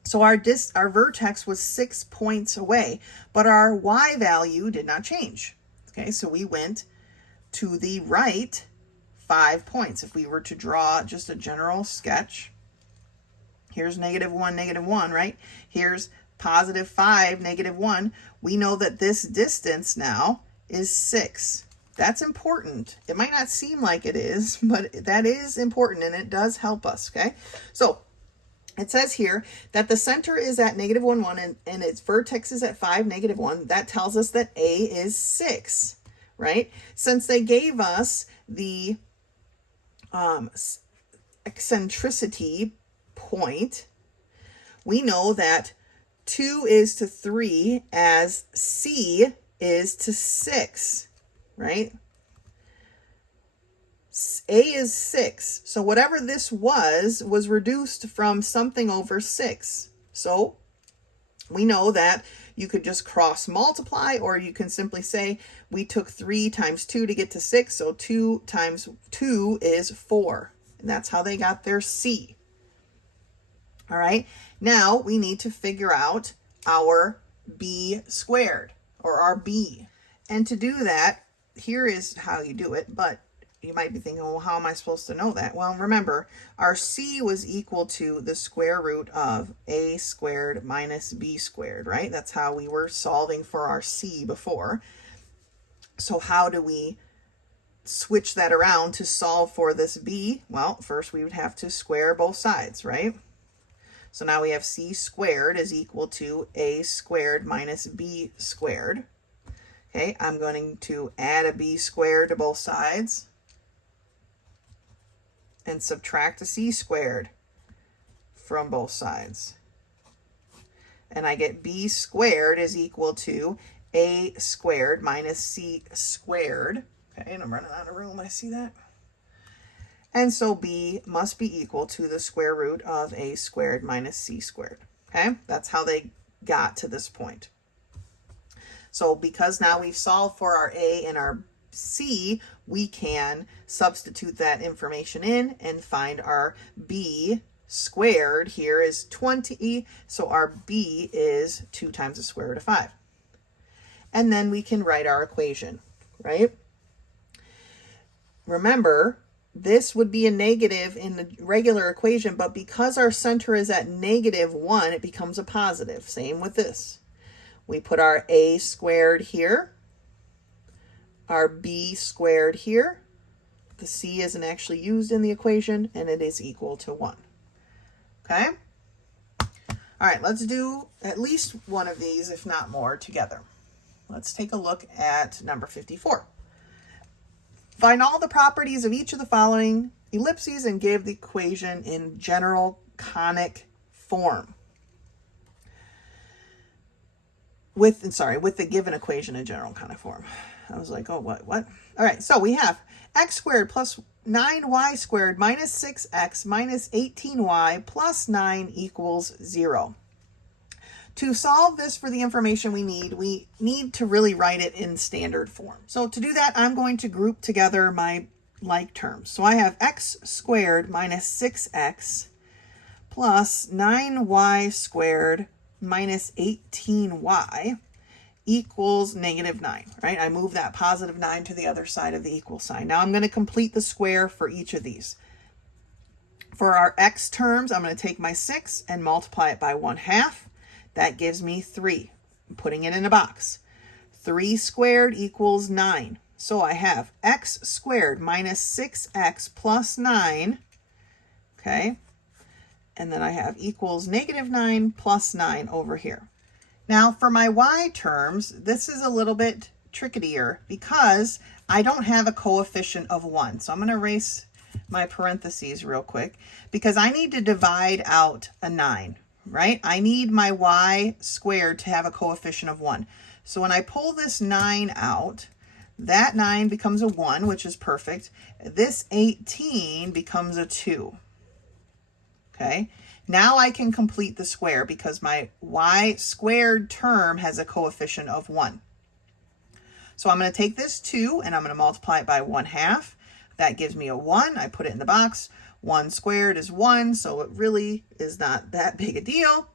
So our vertex was 6 points away, but our y value did not change. Okay, so we went to the right 5 points. If we were to draw just a general sketch, here's -1, -1, right? Here's +5, -1. We know that this distance now is 6. That's important. It might not seem like it is, but that is important, and it does help us, okay? So it says here that the center is at -1, 1, and its vertex is at 5, -1. That tells us that A is 6, right? Since they gave us the eccentricity point, we know that 2 is to 3 as C is to 6, right? A is 6. So whatever this was reduced from something over 6. So we know that you could just cross multiply, or you can simply say we took 3 times 2 to get to 6. So 2 times 2 is 4. And that's how they got their C. All right. Now we need to figure out our B squared, or our B. And to do that, here is how you do it, but you might be thinking, well, how am I supposed to know that? Well, remember, our C was equal to the square root of A squared minus B squared, right? That's how we were solving for our C before. So how do we switch that around to solve for this B? Well, first we would have to square both sides, right? So now we have C squared is equal to A squared minus B squared. Okay, I'm going to add a B squared to both sides and subtract a C squared from both sides. And I get B squared is equal to A squared minus C squared. Okay, and I'm running out of room, I see that. And so B must be equal to the square root of A squared minus C squared. Okay, that's how they got to this point. So because now we've solved for our A and our C, we can substitute that information in and find our B squared here is 20. So our B is 2 times the square root of 5. And then we can write our equation, right? Remember, this would be a negative in the regular equation, but because our center is at -1, it becomes a positive. Same with this. We put our A squared here, our B squared here. The C isn't actually used in the equation, and it is equal to 1. Okay? All right, let's do at least one of these, if not more, together. Let's take a look at number 54. Find all the properties of each of the following ellipses and give the equation in general conic form. With the given equation in general conic form. I was like, oh, what? All right, so we have x squared plus 9y squared minus 6x minus 18y plus 9 equals 0. To solve this for the information we need to really write it in standard form. So to do that, I'm going to group together my like terms. So I have x squared minus 6x plus 9y squared minus 18y equals -9, right? I move that +9 to the other side of the equal sign. Now I'm going to complete the square for each of these. For our x terms, I'm going to take my 6 and multiply it by 1/2. That gives me 3. I'm putting it in a box. 3 squared equals 9. So I have x squared minus 6x plus 9. Okay. And then I have equals -9 plus 9 over here. Now for my y terms, this is a little bit trickier because I don't have a coefficient of 1. So I'm going to erase my parentheses real quick because I need to divide out a 9, right? I need my y squared to have a coefficient of 1. So when I pull this 9 out, that 9 becomes a 1, which is perfect. This 18 becomes a 2. Okay. Now I can complete the square because my y squared term has a coefficient of 1. So I'm going to take this 2 and I'm going to multiply it by 1/2. That gives me a 1. I put it in the box. 1 squared is 1, so it really is not that big a deal.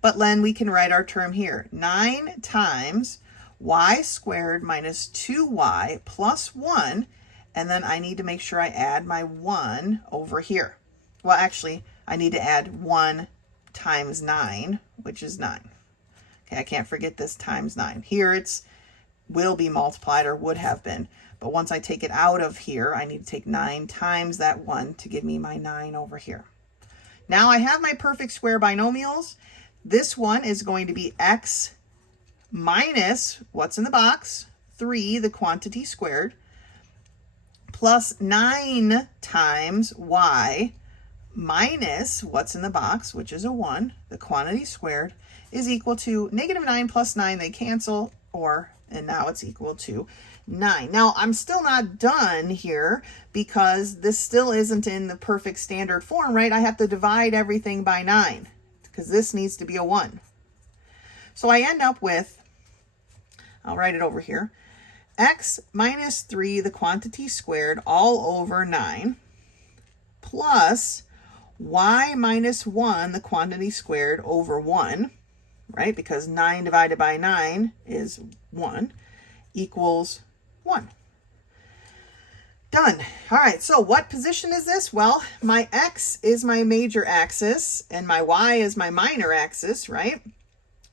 But then we can write our term here. 9 times y squared minus 2y plus 1. And then I need to make sure I add my 1 over here. Well, actually, I need to add 1 times 9, which is 9. Okay, I can't forget this times 9. Here it's will be multiplied or would have been. But once I take it out of here, I need to take 9 times that 1 to give me my 9 over here. Now I have my perfect square binomials. This one is going to be x minus what's in the box, 3, the quantity squared, plus 9 times y minus what's in the box, which is a 1, the quantity squared, is equal to -9 plus 9, they cancel, and now it's equal to 9. Now, I'm still not done here because this still isn't in the perfect standard form, right? I have to divide everything by 9 because this needs to be a 1. So I end up with, I'll write it over here, x minus 3, the quantity squared, all over 9, plus y minus 1, the quantity squared, over 1, right? Because 9 divided by 9 is 1, equals 1. Done. All right, so what position is this? Well, my x is my major axis, and my y is my minor axis, right?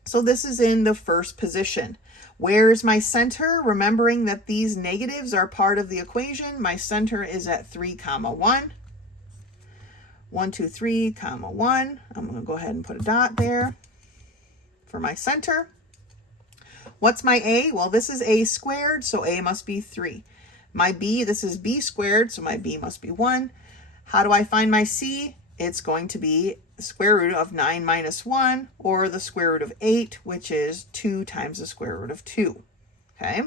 So this is in the first position. Where's my center? Remembering that these negatives are part of the equation, my center is at 3, 1. 1, 2, 3, 1. I'm going to go ahead and put a dot there for my center. What's my a? Well, this is a squared, so a must be 3. My b, this is b squared, so my b must be 1. How do I find my c? It's going to be the square root of 9 minus 1, or the square root of 8, which is 2 times the square root of 2. Okay,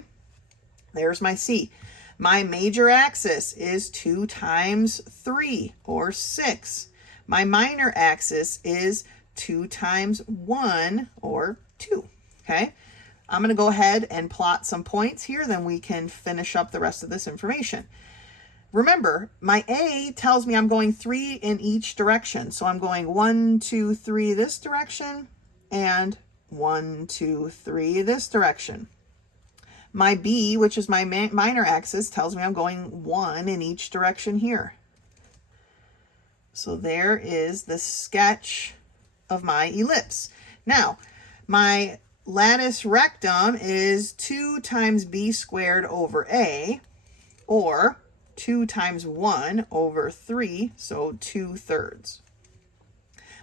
there's my c. My major axis is 2 times 3, or 6. My minor axis is 2 times 1, or 2. Okay, I'm going to go ahead and plot some points here, then we can finish up the rest of this information. Remember, my a tells me I'm going 3 in each direction. So I'm going 1, 2, 3 this direction, and 1, 2, 3 this direction. My b, which is my minor axis, tells me I'm going 1 in each direction here. So there is the sketch of my ellipse. Now, my lattice rectum is 2 times b squared over a, or 2 times 1 over 3, so 2/3.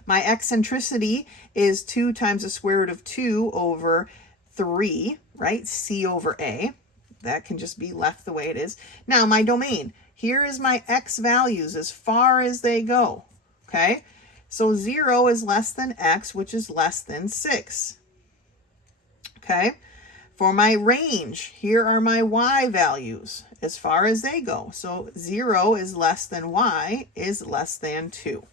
My eccentricity is 2 times the square root of 2 over 3, right? C over A. That can just be left the way it is. Now, my domain. Here is my x values as far as they go, okay? So 0 is less than x, which is less than 6, okay? For my range, here are my y values as far as they go. So 0 is less than y is less than 2.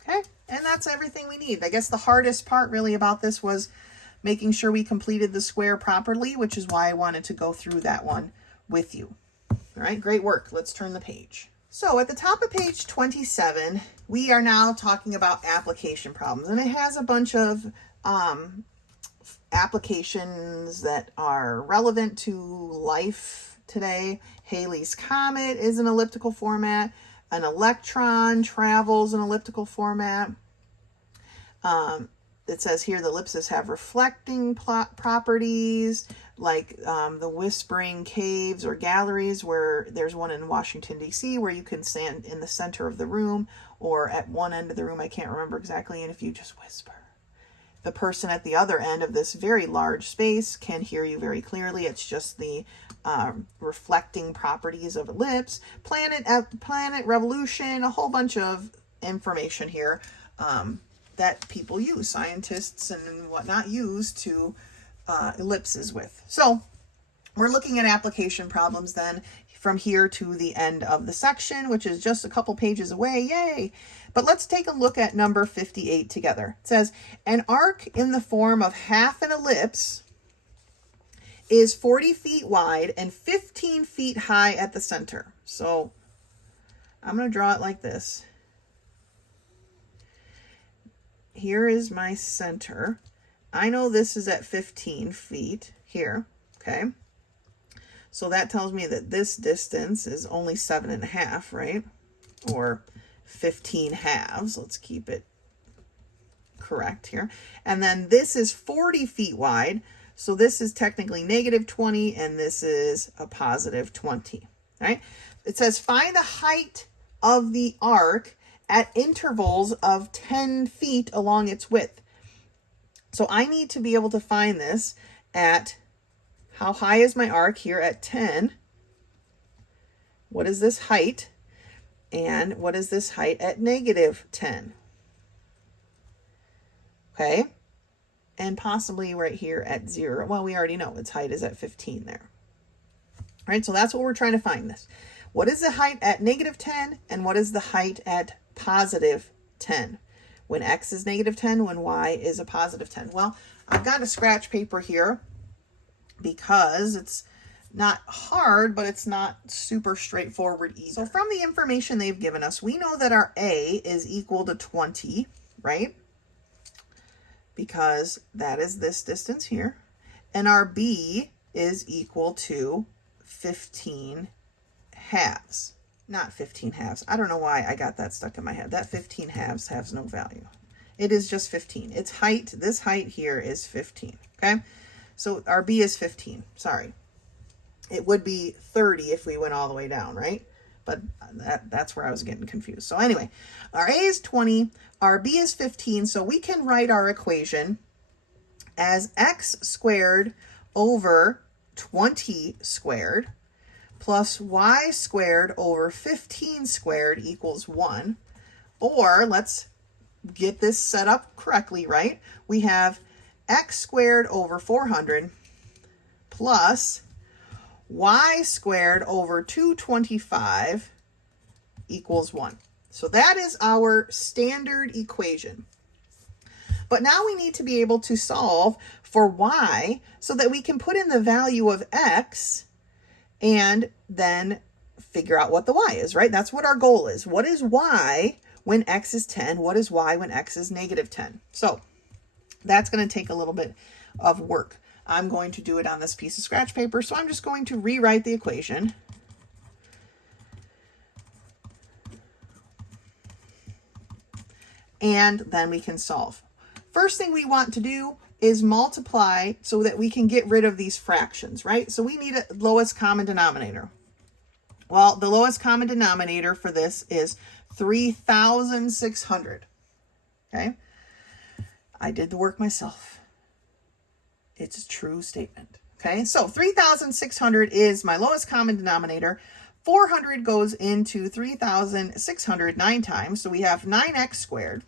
Okay, and that's everything we need. I guess the hardest part really about this was making sure we completed the square properly, which is why I wanted to go through that one with you. All right, great work. Let's turn the page. So at the top of page 27, we are now talking about application problems, and it has a bunch of applications that are relevant to life today. Halley's Comet is an elliptical format. An electron travels in elliptical format. It says here the ellipses have reflecting properties, like the Whispering Caves or galleries, where there's one in Washington, D.C., where you can stand in the center of the room or at one end of the room, I can't remember exactly, and if you just whisper, the person at the other end of this very large space can hear you very clearly. It's just the reflecting properties of ellipse, planet revolution, a whole bunch of information here that people use, scientists and whatnot use to ellipses with. So we're looking at application problems then. from here to the end of the section, which is just a couple pages away. Yay! But let's take a look at number 58 together. It says, an arc in the form of half an ellipse is 40 feet wide and 15 feet high at the center. So I'm going to draw it like this. Here is my center. I know this is at 15 feet here, okay? So that tells me that this distance is only 7.5, right? Or 15 halves. Let's keep it correct here. And then this is 40 feet wide. So this is technically -20 and this is a +20, right? It says find the height of the arc at intervals of 10 feet along its width. So I need to be able to find this at, how high is my arc here at 10? What is this height? And what is this height at -10? Okay. And possibly right here at 0. Well, we already know its height is at 15 there. All right, so that's what we're trying to find this. What is the height at -10 and what is the height at +10? When x is -10, when y is a +10. Well, I've got a scratch paper here because it's not hard, but it's not super straightforward either. So from the information they've given us, we know that our A is equal to 20, right? Because that is this distance here. And our B is equal to 15 halves. Not 15 halves. I don't know why I got that stuck in my head. That 15 halves has no value. It is just 15. Its height, this height here is 15, okay? So our B is 15, sorry. It would be 30 if we went all the way down, right? But that's where I was getting confused. So anyway, our A is 20, our B is 15, so we can write our equation as x squared over 20 squared plus y squared over 15 squared equals 1. Or let's get this set up correctly, right? We have x squared over 400 plus y squared over 225 equals 1. So that is our standard equation. But now we need to be able to solve for y so that we can put in the value of x and then figure out what the y is, right? That's what our goal is. What is y when x is 10? What is y when x is -10? So that's going to take a little bit of work. I'm going to do it on this piece of scratch paper, so I'm just going to rewrite the equation. And then we can solve. First thing we want to do is multiply so that we can get rid of these fractions, right? So we need a lowest common denominator. Well, the lowest common denominator for this is 3,600, okay? I did the work myself. It's a true statement, okay? So 3,600 is my lowest common denominator. 400 goes into 3,600 9 times, so we have 9x squared.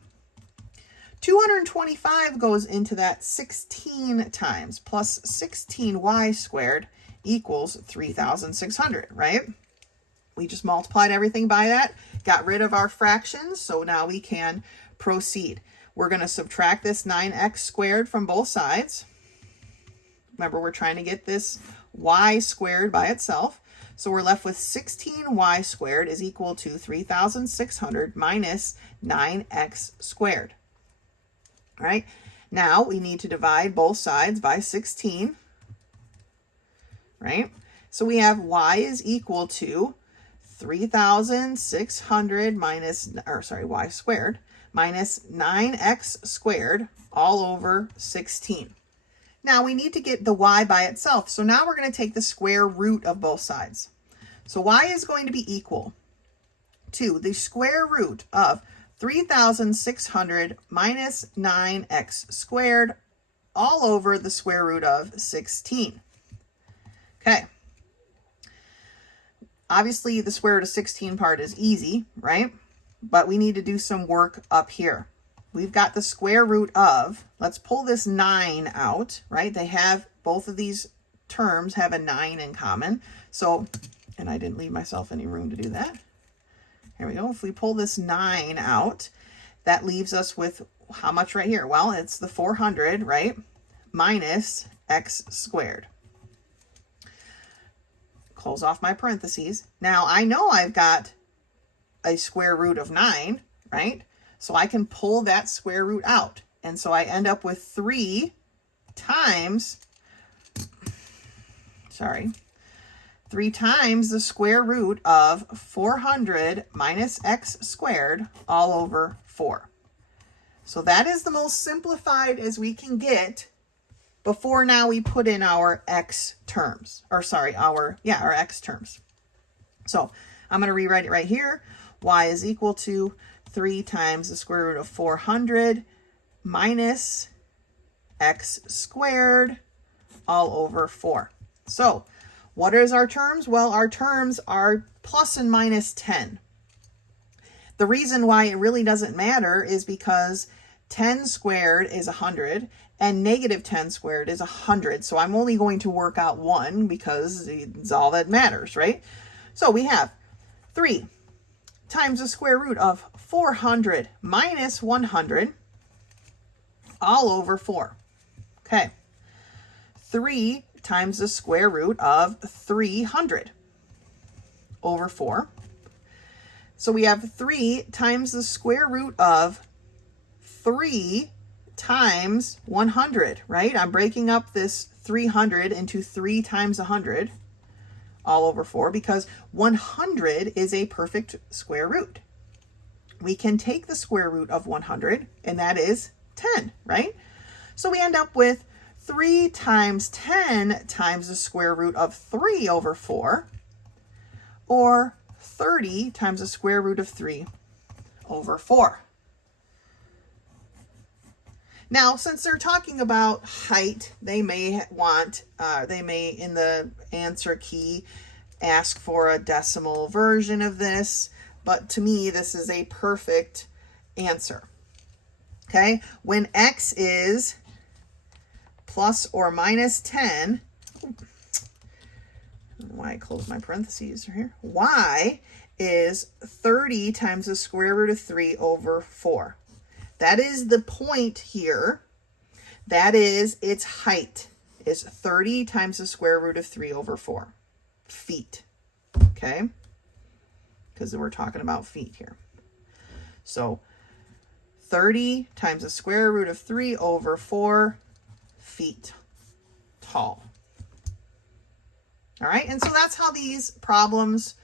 225 goes into that 16 times, plus 16y squared equals 3,600, right? We just multiplied everything by that, got rid of our fractions, so now we can proceed. We're going to subtract this 9x squared from both sides. Remember, we're trying to get this y squared by itself. So we're left with 16y squared is equal to 3,600 minus 9x squared. All right, now we need to divide both sides by 16, right? So we have y is equal to 3,600 y squared minus 9x squared all over 16. Now we need to get the y by itself. So now we're going to take the square root of both sides. So y is going to be equal to the square root of 3,600 minus 9x squared all over the square root of 16. Okay. Obviously, the square root of 16 part is easy, right? But we need to do some work up here. We've got the square root of, let's pull this 9 out, right? They have, both of these terms have a 9 in common. So And I didn't leave myself any room to do that. Here we go. If we pull this 9 out, that leaves us with how much right here? Well, it's the 400, right? Minus x squared. Close off my parentheses. Now, I know I've got a square root of 9, right? So I can pull that square root out. And so I end up with 3 times, 3 times the square root of 400 minus x squared all over 4. So that is the most simplified as we can get before now we put in our x terms, or sorry, our x terms. So I'm going to rewrite it right here. Y is equal to 3 times the square root of 400 minus x squared all over 4. So what is our terms? Well, our terms are plus and minus 10. The reason why it really doesn't matter is because 10 squared is 100 and negative 10 squared is 100. So I'm only going to work out 1 because it's all that matters, right? So we have 3 times the square root of 400 minus 100 all over 4. Okay. 3 times the square root of 300 over 4. So we have 3 times the square root of 3 times 100, right? I'm breaking up this 300 into 3 times 100 all over 4 because 100 is a perfect square root. We can take the square root of 100, and that is 10, right? So we end up with 3 times 10 times the square root of 3 over 4, or 30 times the square root of 3 over 4. Now, since they're talking about height, they may want, in the answer key ask for a decimal version of this, but to me, this is a perfect answer. Okay, when x is plus or minus 10, I don't know why I closed my parentheses here. Y is 30 times the square root of 3 over 4. That is the point here. That is its height is 30 times the square root of 3 over 4 feet. Okay, because we're talking about feet here. So 30 times the square root of 3 over 4 feet tall. All right, and so that's how these problems,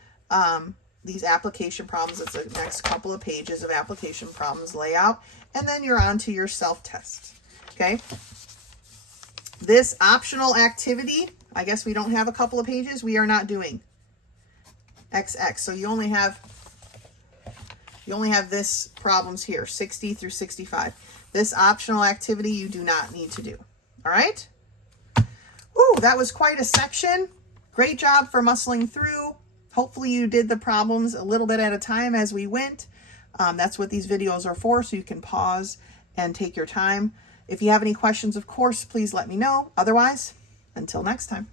these application problems, it's the next couple of pages of application problems lay out, and then you're on to your self-test, okay? This optional activity, I guess we don't have a couple of pages, we are not doing XX, so you only have this problems here, 60 through 65. This optional activity you do not need to do, all right? Ooh, that was quite a section. Great job for muscling through. Hopefully you did the problems a little bit at a time as we went. That's what these videos are for, so you can pause and take your time. If you have any questions, of course, please let me know. Otherwise, until next time.